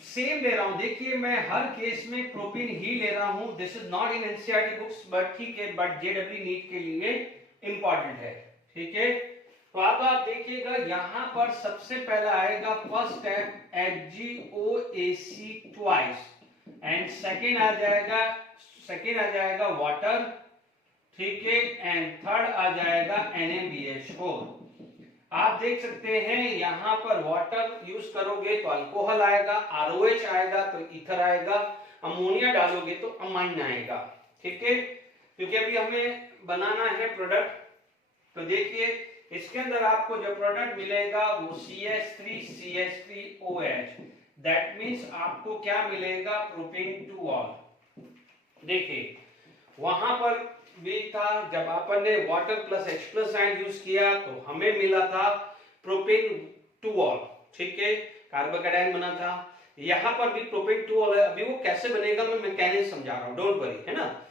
सेम ले रहा हूं, देखिए मैं हर केस में प्रोपीन ही ले रहा हूं, this is not in NCERT books, but ठीक है, बट जेडब्ल्यू नीट के लिए इंपॉर्टेंट है, ठीक है। तो अब आप देखिएगा यहां पर सबसे पहला आएगा first step HgOAc twice, and second आ जाएगा वाटर, ठीक है, एंड थर्ड आ जाएगा NaBH4। आप देख सकते हैं यहां पर वाटर यूज करोगे तो अल्कोहल आएगा, ROH आएगा तो ईथर आएगा, अमोनिया डालोगे तो अमाइन आएगा, ठीक है। क्योंकि अभी हमें बनाना है प्रोडक्ट, तो देखिए इसके अंदर आपको जो प्रोडक्ट मिलेगा वो CH3OH, दैट मींस आपको क्या मिलेगा, प्रोपेन टू ऑल। देखिए वहां पर भी था, जब अपन ने water plus H plus ion use किया तो हमें मिला था प्रोपेन टू ऑल, ठीक है, कार्बोकेटायन बना था। यहां पर भी प्रोपेन टू ऑल है, अभी वो कैसे बनेगा मैं मैकेनिज्म समझा रहा हूं, डोंट वरी, है ना।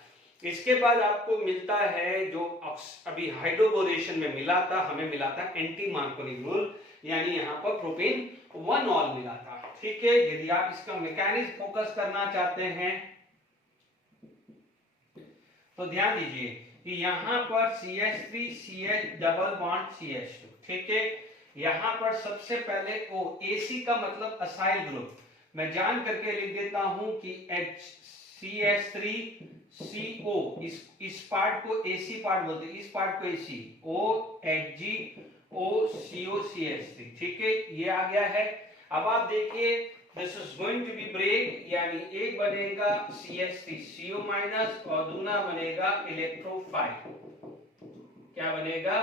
इसके बाद आपको मिलता है जो अभी हाइड्रोबोरेशन में मिला था, हमें मिला था एंटी मार्कोनी रूल, यानी यहां पर प्रोपेन 1 ऑल मिला था, ठीक है। यदि आप इसका मैकेनिज्म फोकस करना चाहते हैं तो ध्यान दीजिए कि यहां पर CH3 CH double bond CH2, ठीक है। यहां पर सबसे पहले O, AC का मतलब असाइल ग्रुप, मैं जान करके लिख देता हूं कि CH3CO, इस पार्ट को AC पार्ट बोलते हैं, इस पार्ट को AC, OHgOCOCH3, ठीक है, ये आ गया है। अब आप देखिए this is going to be break, यानी एक बनेगा CH3CO- और दूसरा बनेगा इलेक्ट्रोफाइल, क्या बनेगा,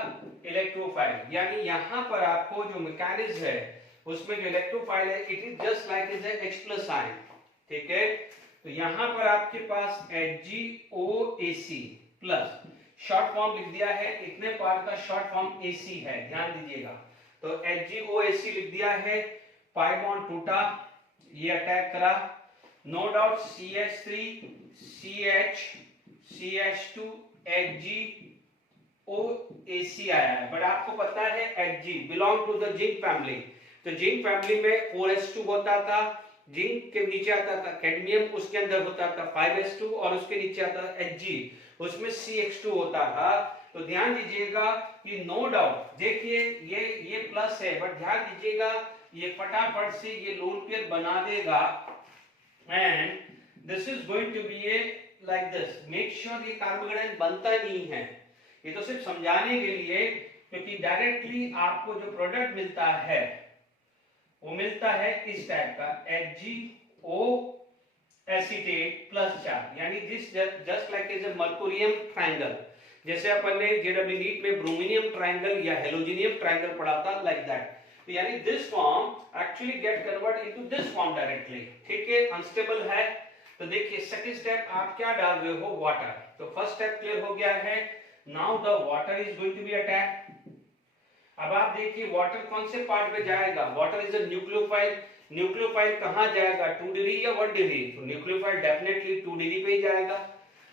इलेक्ट्रोफाइल। यानी यहाँ पर आपको जो मैकेनिज्म है उसमें जो इलेक्ट्रोफाइल है it is just like is H+ ion, ठीक है। तो यहाँ पर आपके पास HgOAc प्लस शॉर्ट फॉर्म लिख दिया है, इतने पार्ट का शॉर्ट फॉर्म AC है, ध्यान दीजिएगा। तो HgOAc लिख दिया है, पाई बॉन्ड टूटा, ये अटैक करा, no doubt CH3 CH CH2 HgOAc आया है। बट आपको पता है Hg belong to the zinc family, तो जिंक फैमिली में 4s2 होता था, जिंक के नीचे आता था कैडमियम, उसके अंदर होता था 5s2 और उसके नीचे आता था Hg, उसमें CH2 होता था। तो ध्यान दीजिएगा कि नो डाउट, देखिए ये प्लस है बट ध्यान दीजिएगा ये फटाफट से ये लोन पेयर बना देगा and this is going to be a like this. Make sure ये कार्बोकेटायन बनता नहीं है, ये तो सिर्फ समझाने के लिए, क्योंकि डायरेक्टली आपको जो प्रोडक्ट मिलता है वो मिलता है इस टाइप का HgO एसीटेट प्लस चार्ज, यानी this just like is a mercurium triangle, जैसे अपन ने जेडब्ल्यू नीट में ब्रोमिनियम ट्रायंगल या हेलोजिनियम ट्रायंगल पढ़ा था, लाइक दैट। तो यानी this form actually get convert into this form directly, ठीक है, अनस्टेबल है। तो देखिए सेकंड स्टेप आप क्या डाल रहे हो, वाटर। तो फर्स्ट स्टेप क्लियर हो गया है, now the water is going to be attack. अब आप देखिए वाटर कौन से पार्ट में जाएगा, water is a nucleophile, nucleophile कहां जाएगा, 2 डिग्री या 1 डिग्री, तो न्यूक्लियोफाइल डेफिनेटली 2 डिग्री पे ही जाएगा।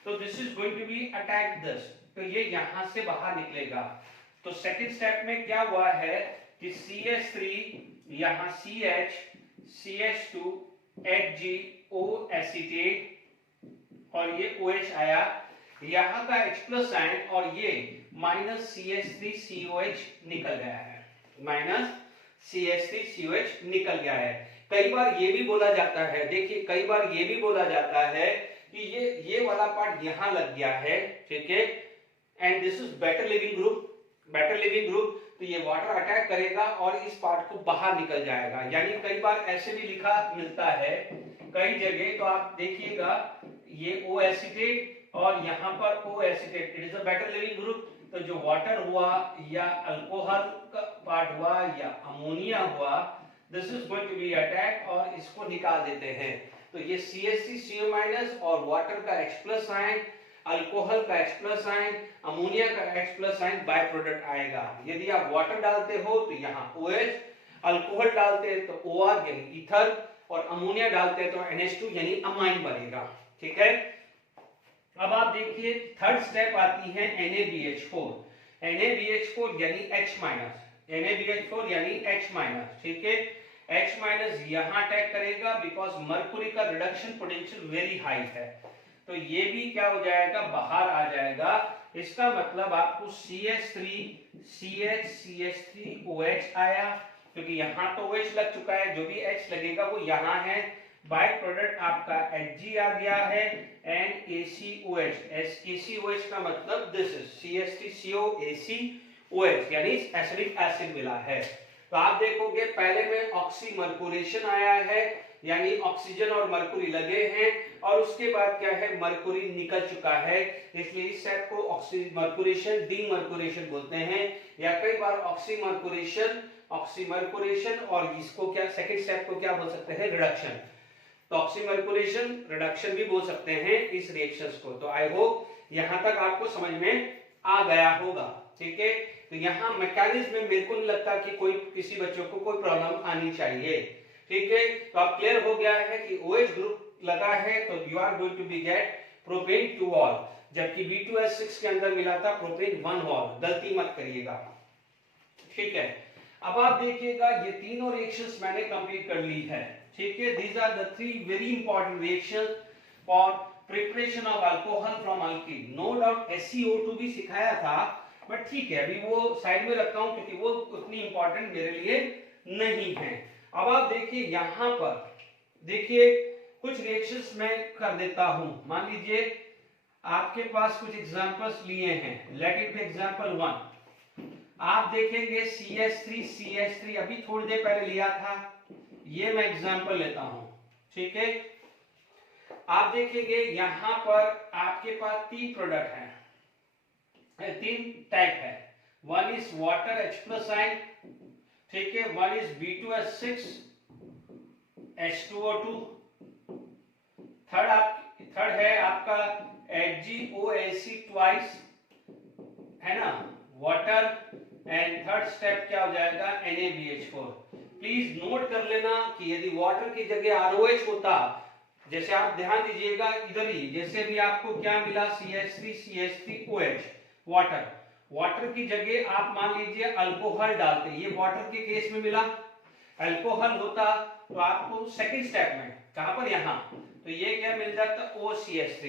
तो this is going to be attack this, तो ये यहां से बाहर निकलेगा। तो सेकंड स्टेप में क्या हुआ है कि CH3 यहां CH CH2 HgO एसीटेट और ये OH आया, यहां का H+ आयन और ये -CH3COH निकल गया है, -CH3COH निकल गया है। कई बार ये भी बोला जाता है, देखिए कई बार ये भी बोला जाता है कि ये वाला पार्ट यहां लग गया है, ठीक है, and this is better leaving group, better leaving group, तो ये वाटर अटैक करेगा और इस पार्ट को बाहर निकल जाएगा। यानी कई बार ऐसे भी लिखा मिलता है कई जगह, तो आप देखिएगा ये O एसीटेट और यहाँ पर O acetate, it is a better leaving group. तो जो वाटर हुआ या अल्कोहल का पार्ट हुआ या अमोनिया हुआ, this is going to be attack और इसको निकाल देते हैं। तो ये CH3CO- और वाटर का H+ आयन, अल्कोहल का H+ आयन, अमोनिया का H+ आयन बाय प्रोडक्ट आएगा। यदि आप वाटर डालते हो तो यहाँ OH, अल्कोहल डालते हैं तो OR यानी ईथर, और अमोनिया डालते हैं तो NH2 यानी अमाइन बनेगा, ठीक है। अब आप देखिए थर्ड स्टेप आती है NaBH4, NaBH4 यानी H-, NaBH4 यानी H-, ठीक है। H- यहां अटैक करेगा बिकॉज मर्कुरी का रिडक्शन पोटेंशियल वेरी हाई है, तो ये भी क्या हो जाएगा, बाहर आ जाएगा। इसका मतलब आपको CH3 CH CH3OH आया, क्योंकि यहाँ तो OH लग चुका है, जो भी H लगेगा वो यहाँ है, बाय प्रोडक्ट आपका Hg आ गया है एंड ACOH, ACOH का मतलब दिस इज CH3COACOH यानी एसिडिक एसिड मिला है। तो आप देखोगे पहले में ऑक्सीमर्कुरेशन आया है, यानी ऑक्सीजन और मरकुरी लगे हैं, और उसके बाद क्या है, मरकुरी निकल चुका है, इसलिए इस स्टेप को ऑक्सीमर्कुरेशन डीमर्कुरेशन बोलते हैं, या कई बार ऑक्सीमर्कुरेशन और इसको क्या सेकंड स्टेप को क्या बोल सकते हैं, रिडक्शन। तो ऑक्सीमर्कुरेशन रिडक्शन भी बोल सकते हैं इस रिएक्शंस को। तो आई होप यहां तक आपको समझ में आ गया होगा, ठीक है। तो यहाँ मैकेनिज्म में मेरे को नहीं लगता कि कोई किसी बच्चों को कोई प्रॉब्लम आनी चाहिए, ठीक है। तो अब क्लियर हो गया है कि OH ग्रुप लगा है तो you are going to be get propane 2 ol, जबकि B2S6 के अंदर मिला था प्रोपेन 1 ऑल, गलती मत करिएगा, ठीक है। अब आप देखिएगा ये तीनों रिएक्शंस मैंने कंप्लीट कर ली है, ठीक है। These are the 3 very important reactions for preparation of alcohol from alkene. No doubt SiO2 भी सिखाया था, बट ठीक है अभी वो साइड में रखता हूं क्योंकि वो उतनी इंपॉर्टेंट मेरे लिए नहीं है। अब आप देखिए यहां पर देखिए कुछ रिएक्शंस मैं कर देता हूं, मान लीजिए आपके पास कुछ एग्जांपल्स लिए हैं, लेट इट बी एग्जांपल 1। आप देखेंगे CH3 अभी थोड़ी देर पहले लिया था, ये मैं एग्जांपल लेता हूं, ठीक है। आप देखेंगे यहां पर आपके पास 3 प्रोडक्ट हैं, तीन टाइप है, one is water H plus ion, ठीक है, one is B2H6 H2O2, third है आपका HgOAc ट्वाइस, है ना, वाटर, एंड थर्ड स्टेप क्या हो जाएगा NaBH4। प्लीज नोट कर लेना कि यदि वाटर की जगह ROH होता, जैसे आप ध्यान दीजिएगा इधर ही, जैसे भी आपको क्या मिला CH3 CH3OH वाटर, वाटर की जगह आप मान लीजिए अल्कोहल डालते, ये वाटर के केस में मिला, अल्कोहल होता तो आपको सेकंड स्टेप में कहां पर, यहां, तो ये क्या मिल जाता OCH3,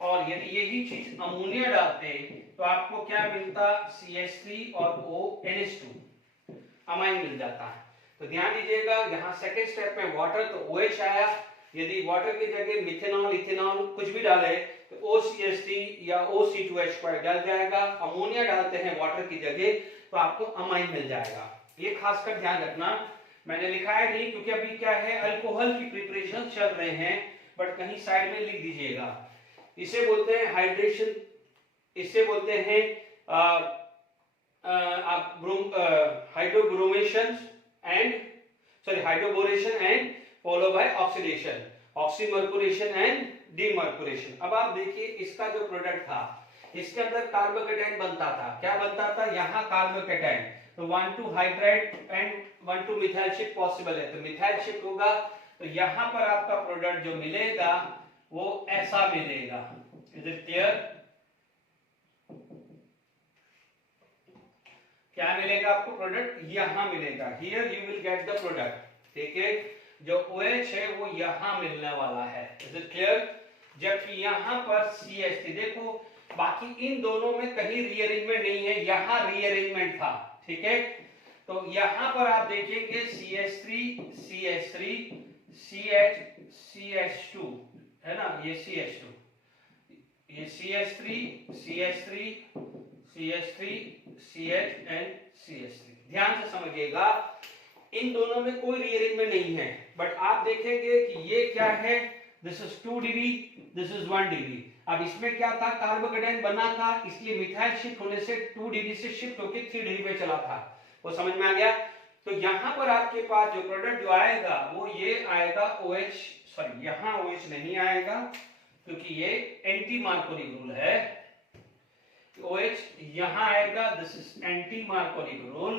और यदि यही चीज अमोनिया डालते तो आपको क्या मिलता CH3 और ONH2 अमाइन मिल जाता है। तो ध्यान दीजिएगा यहाँ सेकंड स्टेप में वाटर तो OH आया, यदि वाटर की जगह मिथेनॉल इथेनॉल कुछ भी डाले तो OCH3 या OC2H5 डाल जाएगा, अमोनिया डालते हैं वाटर की जगह तो आपको अमाइन मिल जाएगा। ये खासकर ध्यान रखना, मैंने लिखा है नहीं क्योंकि अभी क्या है अल्कोहल की प्रिपरेशन चल रहे हैं, बट कहीं साइड में लिख दीजिएगा। इसे बोलते हैं हाइड्रेशन, इसे बोलते हैं hydroboration and follow by oxidation, oxymercuration and demercuration. अब आप देखिए इसका जो प्रोडक्ट था, इसके अंदर कार्बोकेटाइन बनता था, क्या बनता था, यहाँ कार्बोकेटाइन, तो 1,2 hydride and 1,2 methyl shift possible है, तो मिथाइल शिफ्ट होगा, तो यहाँ पर आपका प्रोडक्ट जो मिलेगा वो ऐसा मिलेगा। Is it clear? क्या मिलेगा आपको प्रोडक्ट, यहां मिलेगा, here you will get the product, ठीक है, जो OH है वो यहां मिलने वाला है। Is it clear? जबकि यहां पर CH3 देखो, बाकी इन दोनों में कहीं रीअरेंजमेंट नहीं है, यहां रीअरेंजमेंट था, ठीक है, तो यहां पर आप देखेंगे CH3 CH3 CH CH2 है ना, ये CH2, ये CH3 CH3 CH3 CH and CH3, ध्यान से समझिएगा, इन दोनों में कोई रीअरेंजमेंट नहीं है, बट आप देखेंगे कि ये क्या है, this is 2 degree, this is 1 degree. अब इसमें क्या था, कार्बोकेटाइन बना था, इसलिए मिथाइल शिफ्ट होने से 2 डिग्री से शिफ्ट होकर 3 डिग्री पे चला था, वो समझ में आ गया। तो यहां पर आपके पास जो प्रोडक्ट जो आएगा वो ये आएगा OH, सॉरी यहां OH नहीं आएगा क्योंकि ये एंटी मार्कोनिक रूल है, OH यहां आएगा, this is anti Markovnikov rule,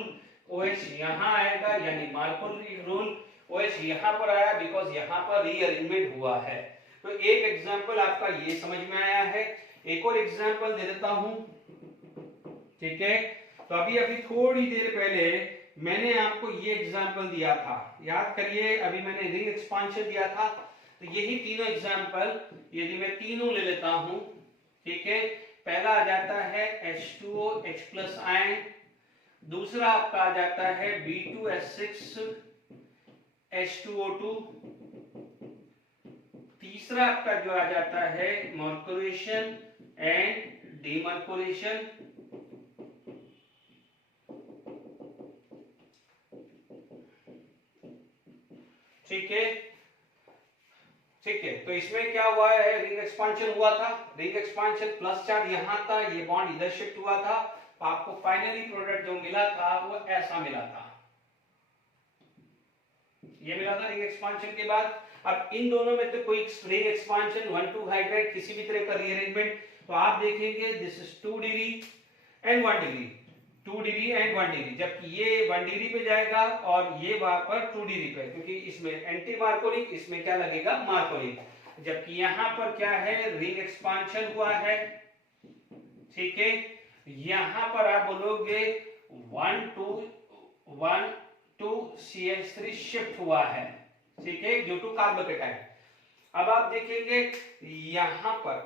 OH यहां आएगा यानी मार्कोनिक रूल, OH यहां पर आया बिकॉज यहां पर रीअरेंजमेंट हुआ है। तो एक एग्जांपल आपका ये समझ में आया है, एक और एग्जांपल दे देता हूं, ठीक है, तो अभी थोड़ी देर पहले मैंने आपको ये एग्जांपल दिया था, याद करिए, अभी मैंने रिंग एक्सपांशन दिया था, तो यही तीनों एग्जांपल यदि मैं तीनों ले लेता हूं, ठीक है, पहला आ जाता है H2O H प्लस आयन, दूसरा आपका आ जाता है B2H6 H2O2, तीसरा आपका जो आ जाता है मर्कुरेशन एंड डीमर्कुरेशन, ठीक है, ठीक है, तो इसमें क्या हुआ है, रिंग एक्सपांशन हुआ था, रिंग एक्सपांशन प्लस चार्ज यहां था, ये बॉन्ड इधर शिफ्ट हुआ था, तो आपको फाइनली प्रोडक्ट जो मिला था वो ऐसा मिला था, ये मिला था रिंग एक्सपांशन के बाद। अब इन दोनों में तो कोई रिंग एक्सपांशन 1,2 हाइड्राइड किसी भी तरह का रीअरेंजमेंट, तो आप देखेंगे this is 2 degree and 1 degree, 2 degree and 1 degree, जबकि ये 1 डिग्री पे जाएगा और ये वहां पर 2 डिग्री पे, क्योंकि इसमें एंटी मार्कोनिक, इसमें क्या लगेगा मार्कोनिक, जबकि यहां पर क्या है रिंग एक्सपांशन हुआ है, ठीक है, यहां पर आप बोलोगे 1 to CH3 शिफ्ट हुआ है, ठीक है, ड्यू टू कार्बोकेटाइन। अब आप देखेंगे यहां पर,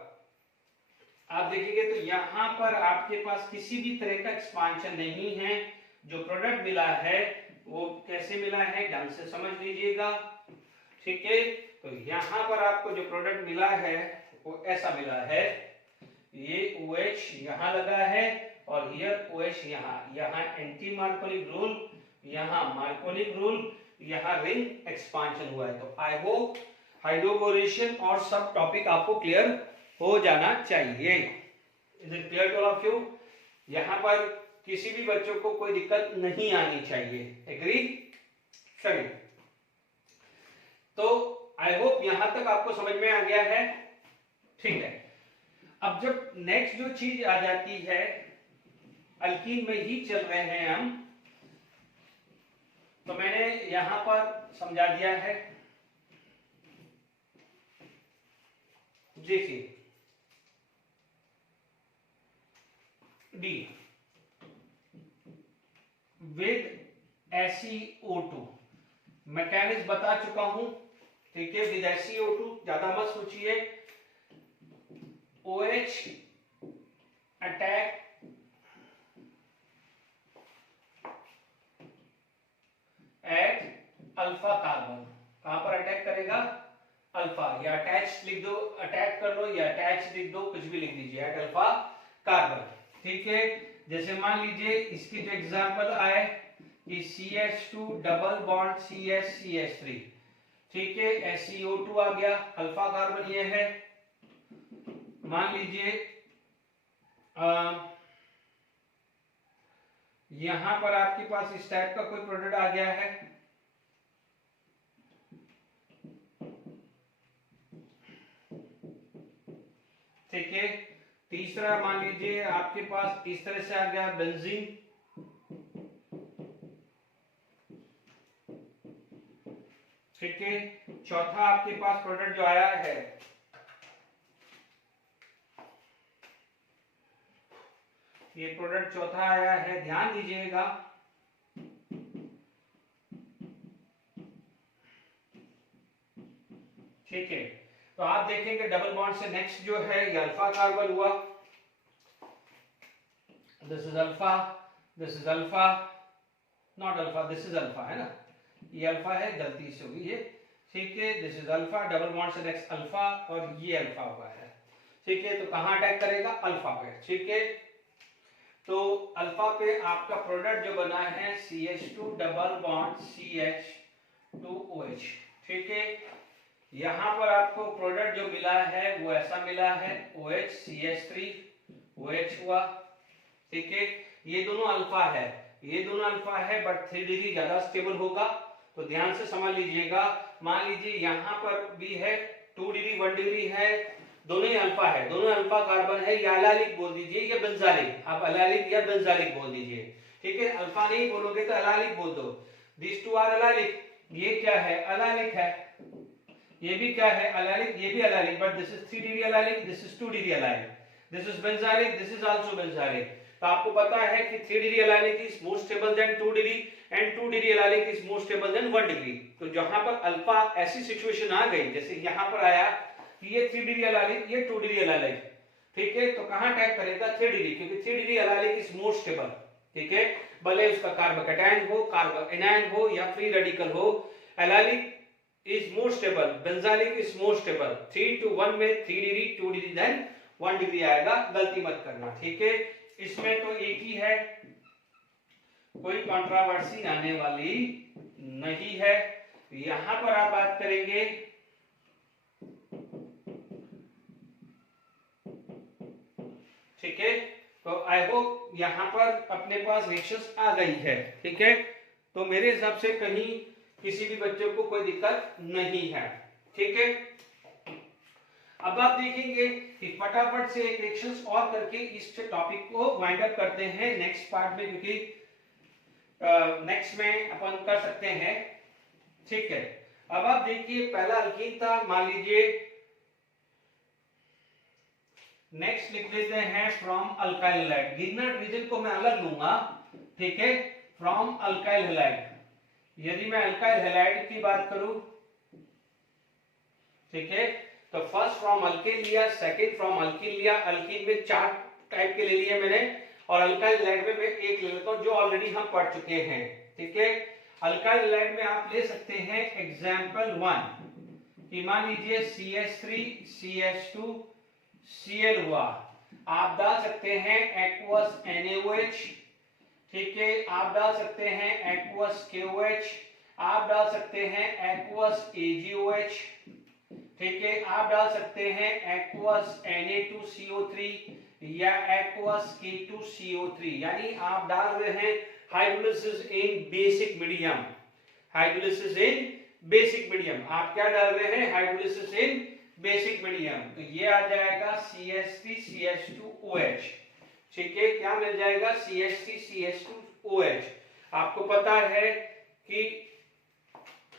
आप देखेंगे तो यहां पर आपके पास किसी भी तरह का एक्सपांशन नहीं है, जो प्रोडक्ट मिला है वो कैसे मिला है ढंग से समझ लीजिएगा, ठीक है, तो यहां पर आपको जो प्रोडक्ट मिला है वो ऐसा मिला है, ये OH यहां लगा है और हियर OH यहां एंटी मार्कोनिक रूल, यहां मार्कोनिक रूल, यहां रिंग एक्सपांशन हुआ है। तो आई होप हाइड्रोबोरेशन और सब टॉपिक आपको क्लियर हो जाना चाहिए। Is it clear to all of you? यहाँ पर किसी भी बच्चों को कोई दिक्कत नहीं आनी चाहिए। एग्री सभी? तो आई होप यहां तक आपको समझ में आ गया है। ठीक है, अब जब नेक्स्ट जो चीज आ जाती है, अल्कीन में ही चल रहे हैं हम, तो मैंने यहां पर समझा दिया है। देखिए डी विद SeO2 मैकेनिज्म बता चुका हूं। ठीक है, विद SeO2 ज्यादा मत सोचिए। OH attack eight alpha carbon. कहां पर अटैक करेगा? अल्फा, या अटैच लिख दो, अटैक कर लो, या अटैच लिख दो, कुछ भी लिख दीजिए, एट अल्फा कार्बन। ठीक है, जैसे मान लीजिए इसकी जो एग्जांपल आए कि CH2 डबल बॉन्ड CH3। ठीक है, SeO2 आ गया, अल्फा कार्बन ये है। मान लीजिए यहां पर आपके पास इस टाइप का कोई प्रोडक्ट आ गया है। ठीक है, तीसरा मान लीजिए आपके पास इस तरह से आ गया बेंजीन। ठीक है, चौथा आपके पास प्रोडक्ट जो आया है ये प्रोडक्ट चौथा आया है, ध्यान दीजिएगा। ठीक है, तो आप देखेंगे डबल बॉन्ड से नेक्स्ट जो है ये अल्फा कार्बन हुआ। This is alpha, this is alpha, not alpha, this is alpha है ना, ये अल्फा है, गलती से हुई ये। ठीक है, this is alpha, double bond से नेक्स्ट अल्फा, और ये अल्फा हुआ है। ठीक है, तो कहां अटैक करेगा? अल्फा पे। ठीक है, तो अल्फा पे आपका प्रोडक्ट जो बना है CH2 डबल बॉन्ड CH2OH। ठीक है, यहां पर आपको प्रोडक्ट जो मिला है वो ऐसा मिला है, OH CH3OH हुआ। ठीक है, ये दोनों अल्फा है, ये दोनों अल्फा है, बट 3 डिग्री ज्यादा स्टेबल होगा, तो ध्यान से समझ लीजिएगा। मान लीजिए यहां पर भी है 2 डिग्री 1 डिग्री है, दोनों ही अल्फा है, दोनों अल्फा कार्बन है, या अलालिक बोल दीजिए या बेंजालिक, आप अलालिक या बेंजालिक बोल दीजिए। ठीक है, अल्फा नहीं बोलोगे तो अलालिक बोल दो। दिस टू आर अलालिक, ये क्या है? अलालिक है। ये भी क्या है? अलालिक, ये भी allylic, but this is 3 degree allylic, this is 2 degree allylic, this is benzylic, this is also benzylic. तो आपको पता है कि 3 degree allylic is more stable than 2 degree, and 2 degree allylic is more stable than 1 degree. तो जहां पर अल्फा ऐसी सिचुएशन आ गई, जैसे यहां पर आया कि ये 3 डिग्री अलालिक, ये 2 डिग्री अलालिक। ठीक है, तो कहां अटैक करेगा? 3 डिग्री, क्योंकि 3 degree allylic is more stable. ठीक है, भले उसका कार्बोकैटायन हो, कार्बोएनायन हो, या फ्री रेडिकल हो, अलालिक is more stable, बेंजालिक is more stable। 3 to 1 में 3 डिग्री, 2 डिग्री, देन 1 डिग्री आएगा, गलती मत करना। ठीक है, इसमें तो एक ही है, कोई कंट्रोवर्सी आने वाली नहीं है। यहां पर आप बात करेंगे ठीक है, तो आई होप यहां पर अपने पास रिएक्शंस आ गई है। ठीक है, तो मेरे हिसाब से कहीं किसी भी बच्चे को कोई दिक्कत नहीं है। ठीक है, अब आप देखेंगे कि फटाफट से एक रिएक्शंस और करके इस टॉपिक को वाइंड अप करते हैं नेक्स्ट पार्ट में, क्योंकि नेक्स्ट में अपन कर सकते हैं। ठीक है, अब आप देखिए पहला अल्कीन था, मान लीजिए नेक्स्ट लिख देते हैं फ्रॉम अल्काइल हैलाइड। गिरनट रीजन को मैं अलग लूंगा। ठीक है, फ्रॉम अल्काइल हैलाइड। यदि मैं अल्काइल हैलाइड की बात करूं, ठीक है, तो फर्स्ट फ्रॉम अल्किल लिया, सेकंड फ्रॉम अल्किल लिया। अल्किल में 4 टाइप के ले लिए मैंने, और अल्काइल हैलाइड में मैं एक ले लेता हूं जो ऑलरेडी हम पढ़ चुके हैं। ठीक है, अल्काइल हैलाइड में आप ले सकते हैं एग्जांपल 1 कि मान लीजिए CH3 CH2 Cl हुआ, आप डाल सकते हैं एक्वस NaOH। ठीक है, आप डाल सकते हैं एक्वस KOH, आप डाल सकते हैं एक्वस AgOH। ठीक है, आप डाल सकते हैं एक्वस Na2CO3, या एक्वस K2CO3, यानी आप डाल रहे हैं हाइड्रोलिसिस इन बेसिक मीडियम। हाइड्रोलिसिस इन बेसिक मीडियम, आप क्या डाल रहे हैं? हाइड्रोलिसिस इन बेसिक मीडियम। तो ये आ जाएगा CH3CH2OH। ठीक है, क्या मिल जाएगा? CH3CH2OH। आपको पता है कि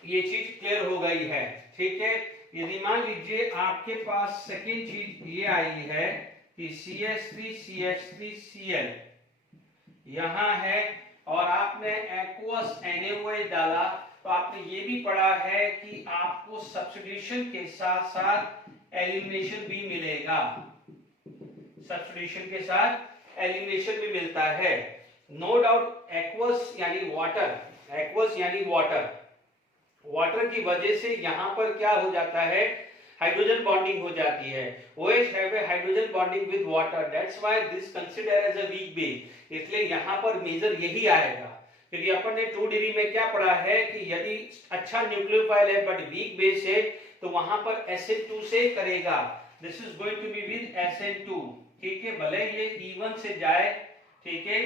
ये चीज क्लियर हो गई है। ठीक है, यदि मान लीजिए आपके पास सेकेंड चीज ये आई है कि CH3CH3Cl यहां है और आपने एक्वस NaOH डाला, तो आपने ये भी पढ़ा है कि आपको सब्स्टिट्यूशन के साथ साथ एलिमिनेशन भी मिलेगा। सब्स्टिट्यूशन के साथ एलिमिनेशन भी मिलता है। नो डाउट एक्वस यानी वाटर, एक्वस यानी वाटर, वाटर की वजह से यहां पर क्या हो जाता है? हाइड्रोजन बॉन्डिंग हो जाती है। OH have a hydrogen bonding with water, that's why this considered as a weak base। इसलिए यहां पर मेजर यही आएगा, क्योंकि अपन ने 2 डिग्री में क्या पढ़ा है कि यदि अच्छा न्यूक्लियोफाइल है बट वीक बेस है तो वहां पर SN2 से करेगा। This is going to be with SN2। ठीक है, भले ये E1 से जाए, ठीक है,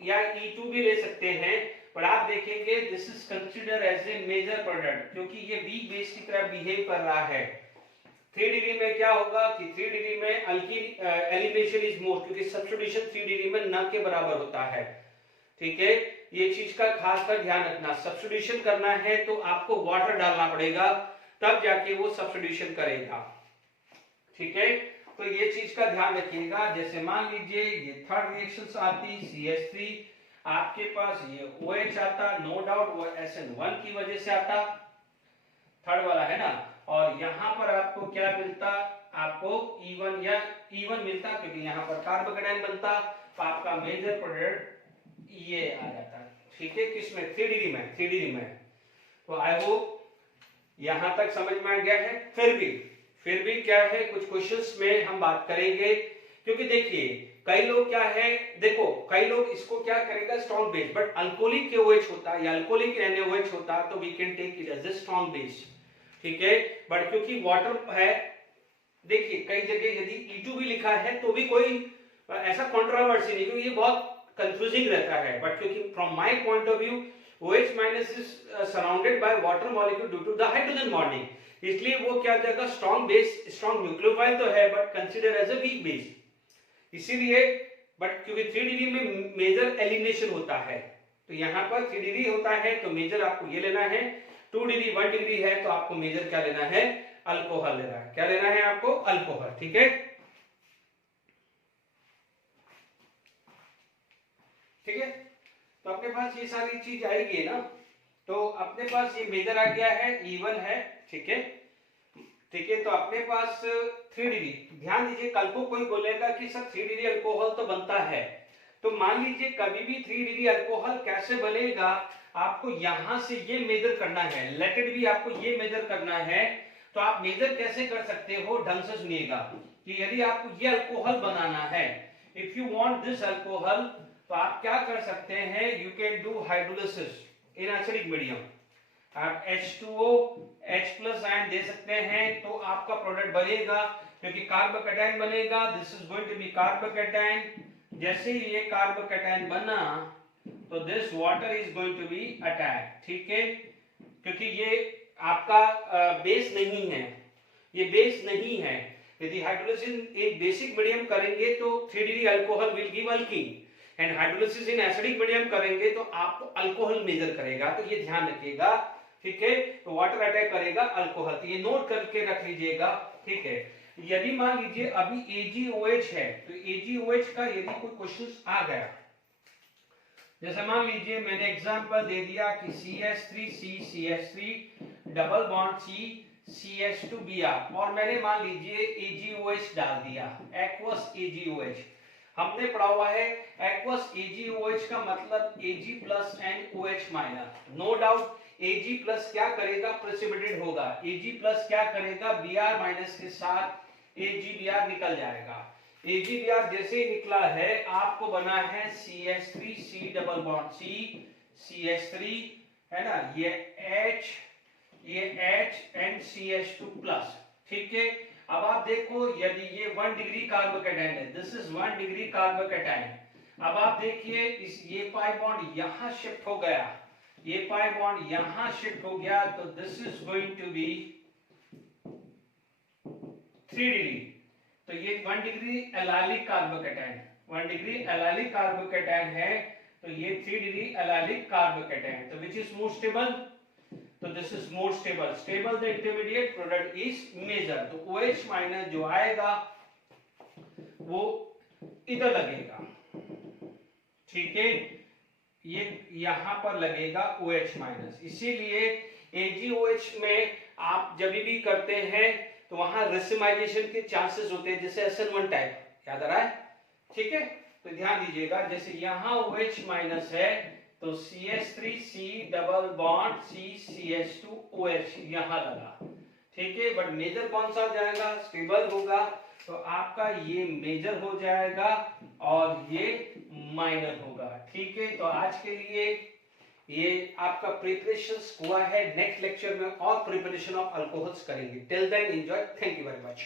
या E2 भी ले सकते हैं, पर आप देखेंगे this is consider as a major product, क्योंकि ये वीक बेस की तरह बिहेव कर रहा है। 3 डिग्री में क्या होगा कि 3 डिग्री में अल्कीन एलिमिनेशन इज मोर, क्योंकि सब्स्टिट्यूशन 3 डिग्री में न के बराबर होता है। ठीक है, ये चीज का खास कर ध्यान रखना। सब्स्टिट्यूशन करना है तो आपको वाटर डालना पड़ेगा, तब जाके वो सब्स्टिट्यूशन करेगा। ठीक है, तो ये चीज का ध्यान रखिएगा। जैसे मान लीजिए ये थर्ड रिएक्शन आती CH3, आपके पास ये OH आता, नो डाउट वो SN1 की वजह से आता, थर्ड वाला है ना, और यहां पर आपको क्या मिलता? आपको E1 या E1 मिलता, क्योंकि यहां पर कार्बोकेटाइन बनता, तो आपका मेजर प्रोडक्ट ये आ जाता। ठीक है, किसमें? 3 डिग्री में, 3 डिग्री में। तो आई होप यहां तक समझ में आ गया है। फिर भी क्या है, कुछ क्वेश्चंस में हम बात करेंगे, क्योंकि देखिए कई लोग क्या है, देखो कई लोग इसको क्या करेगा strong base, but alcoholic KOH होता या अल्कोहलिक NaOH होता तो we can take it as a strong base. ठीक है, बट क्योंकि वाटर है, देखिए कई जगह यदि E2 भी लिखा है तो भी कोई ऐसा कंट्रोवर्सी नहीं, क्योंकि ये बहुत कंफ्यूजिंग रहता है, बट क्योंकि from my point of view OH minus is surrounded by water molecule due to the hydrogen bonding, इसलिए वो क्या जाएगा? स्ट्रॉन्ग बेस, स्ट्रॉन्ग न्यूक्लियोफाइल तो है but consider as a weak base, इसीलिए। बट क्योंकि 3 डिग्री में मेजर एलिमिनेशन होता है, तो यहां पर 3 डिग्री होता है तो मेजर आपको ये लेना है। 2 डिग्री 1 डिग्री है तो आपको मेजर क्या लेना है? अल्कोहल लेना है। क्या लेना है आपको? अल्कोहल। ठीक है, ठीक है, तो अपने पास ये सारी चीज आएगी ना, तो अपने पास ये मेजर आ गया है, E1 है। ठीक है, ठीक है, तो अपने पास 3 डिग्री, ध्यान दीजिए, कल को कोई बोलेगा कि सर 3 डिग्री अल्कोहल तो बनता है, तो मान लीजिए कभी भी 3 डिग्री अल्कोहल कैसे बनेगा, आपको यहां से ये मेजर करना है, लेट इट बी, आपको ये मेजर करना है। तो आप मेजर कैसे कर सकते हो? ढंग से सुनिएगा कि यदि आपको ये अल्कोहल बनाना है, if you want this alcohol, तो आप क्या कर सकते हैं? You can do hydrolysis in acidic medium. आप H2O H+ आयन दे सकते हैं, तो आपका प्रोडक्ट बनेगा, क्योंकि कार्बोकेटाइन बनेगा। This is going to be carbocation. जैसे ही ये कार्बोकेटाइन बना तो this water is going to be attack. ठीक है, क्योंकि ये आपका बेस नहीं है, ये बेस नहीं है। यदि हाइड्रोलिसिस इन बेसिक मीडियम करेंगे तो 3 degree alcohol will give alkyne, and hydrolysis in acidic medium करेंगे तो आपको अल्कोहल मेजर करेगा, तो ये ध्यान रखिएगा। ठीक है, तो वाटर अटैक करेगा अल्कोहल, तो ये नोट करके रख लीजिएगा। ठीक है, यदि मान लीजिए अभी AgOH है, तो AgOH का यदि कोई क्वेश्चन आ गया, जैसे मान लीजिए मैंने एग्जांपल दे दिया कि CH3CCH3 डबल बॉन्ड CH2Br, और मैंने मान लीजिए AgOH डाल दिया, एक्वस AgOH। हमने पढ़ा हुआ है एक्वस AgOH का मतलब Ag+ and OH-। No doubt Ag+ क्या करेगा? प्रेसिपिटेट होगा। Ag+ क्या करेगा? Br- के साथ AgBr निकल जाएगा। AgBr जैसे ही निकला है, आपको बना है CH3C डबल बॉन्ड CH3, है ना, ये H एंड CH2+। ठीक है, अब आप देखो यदि ये 1 डिग्री कार्बोकैटायन है, दिस इज 1 डिग्री कार्बोकैटायन। अब आप देखिए इस ये पाई बॉन्ड यहां शिफ्ट हो गया, ये पाई बॉन्ड यहां शिफ्ट हो गया, तो this is going to be 3 degree. तो ये 1 degree allylic carbocation, 1 degree allylic carbocation है, तो ये 3 डिग्री एलाइलिक कार्बोकैटायन। तो विच इज मोर स्टेबल? तो this is more stable. Stable the intermediate product is major. तो OH माइनस जो आएगा वो इधर लगेगा, ठीक है, ये यहां पर लगेगा OH माइनस। इसीलिए AgOH में आप जब भी करते हैं तो वहां रेसिमाइजेशन के चांसेस होते हैं, जैसे SN1 टाइप, याद आ रहा है, ठीक है। तो ध्यान दीजिएगा, जैसे यहां OH माइनस है तो CH3C डबल बॉन्ड CCH2OH यहां लगा, ठीक है। बट मेजर कौन सा हो जाएगा? स्टेबल होगा, तो आपका ये मेजर हो जाएगा और ये माइनर होगा, ठीक है। तो आज के लिए ये आपका प्रिपरेशन हुआ है। नेक्स्ट लेक्चर में और प्रिपरेशन ऑफ अल्कोहल्स करेंगे। Till then enjoy, thank you very much.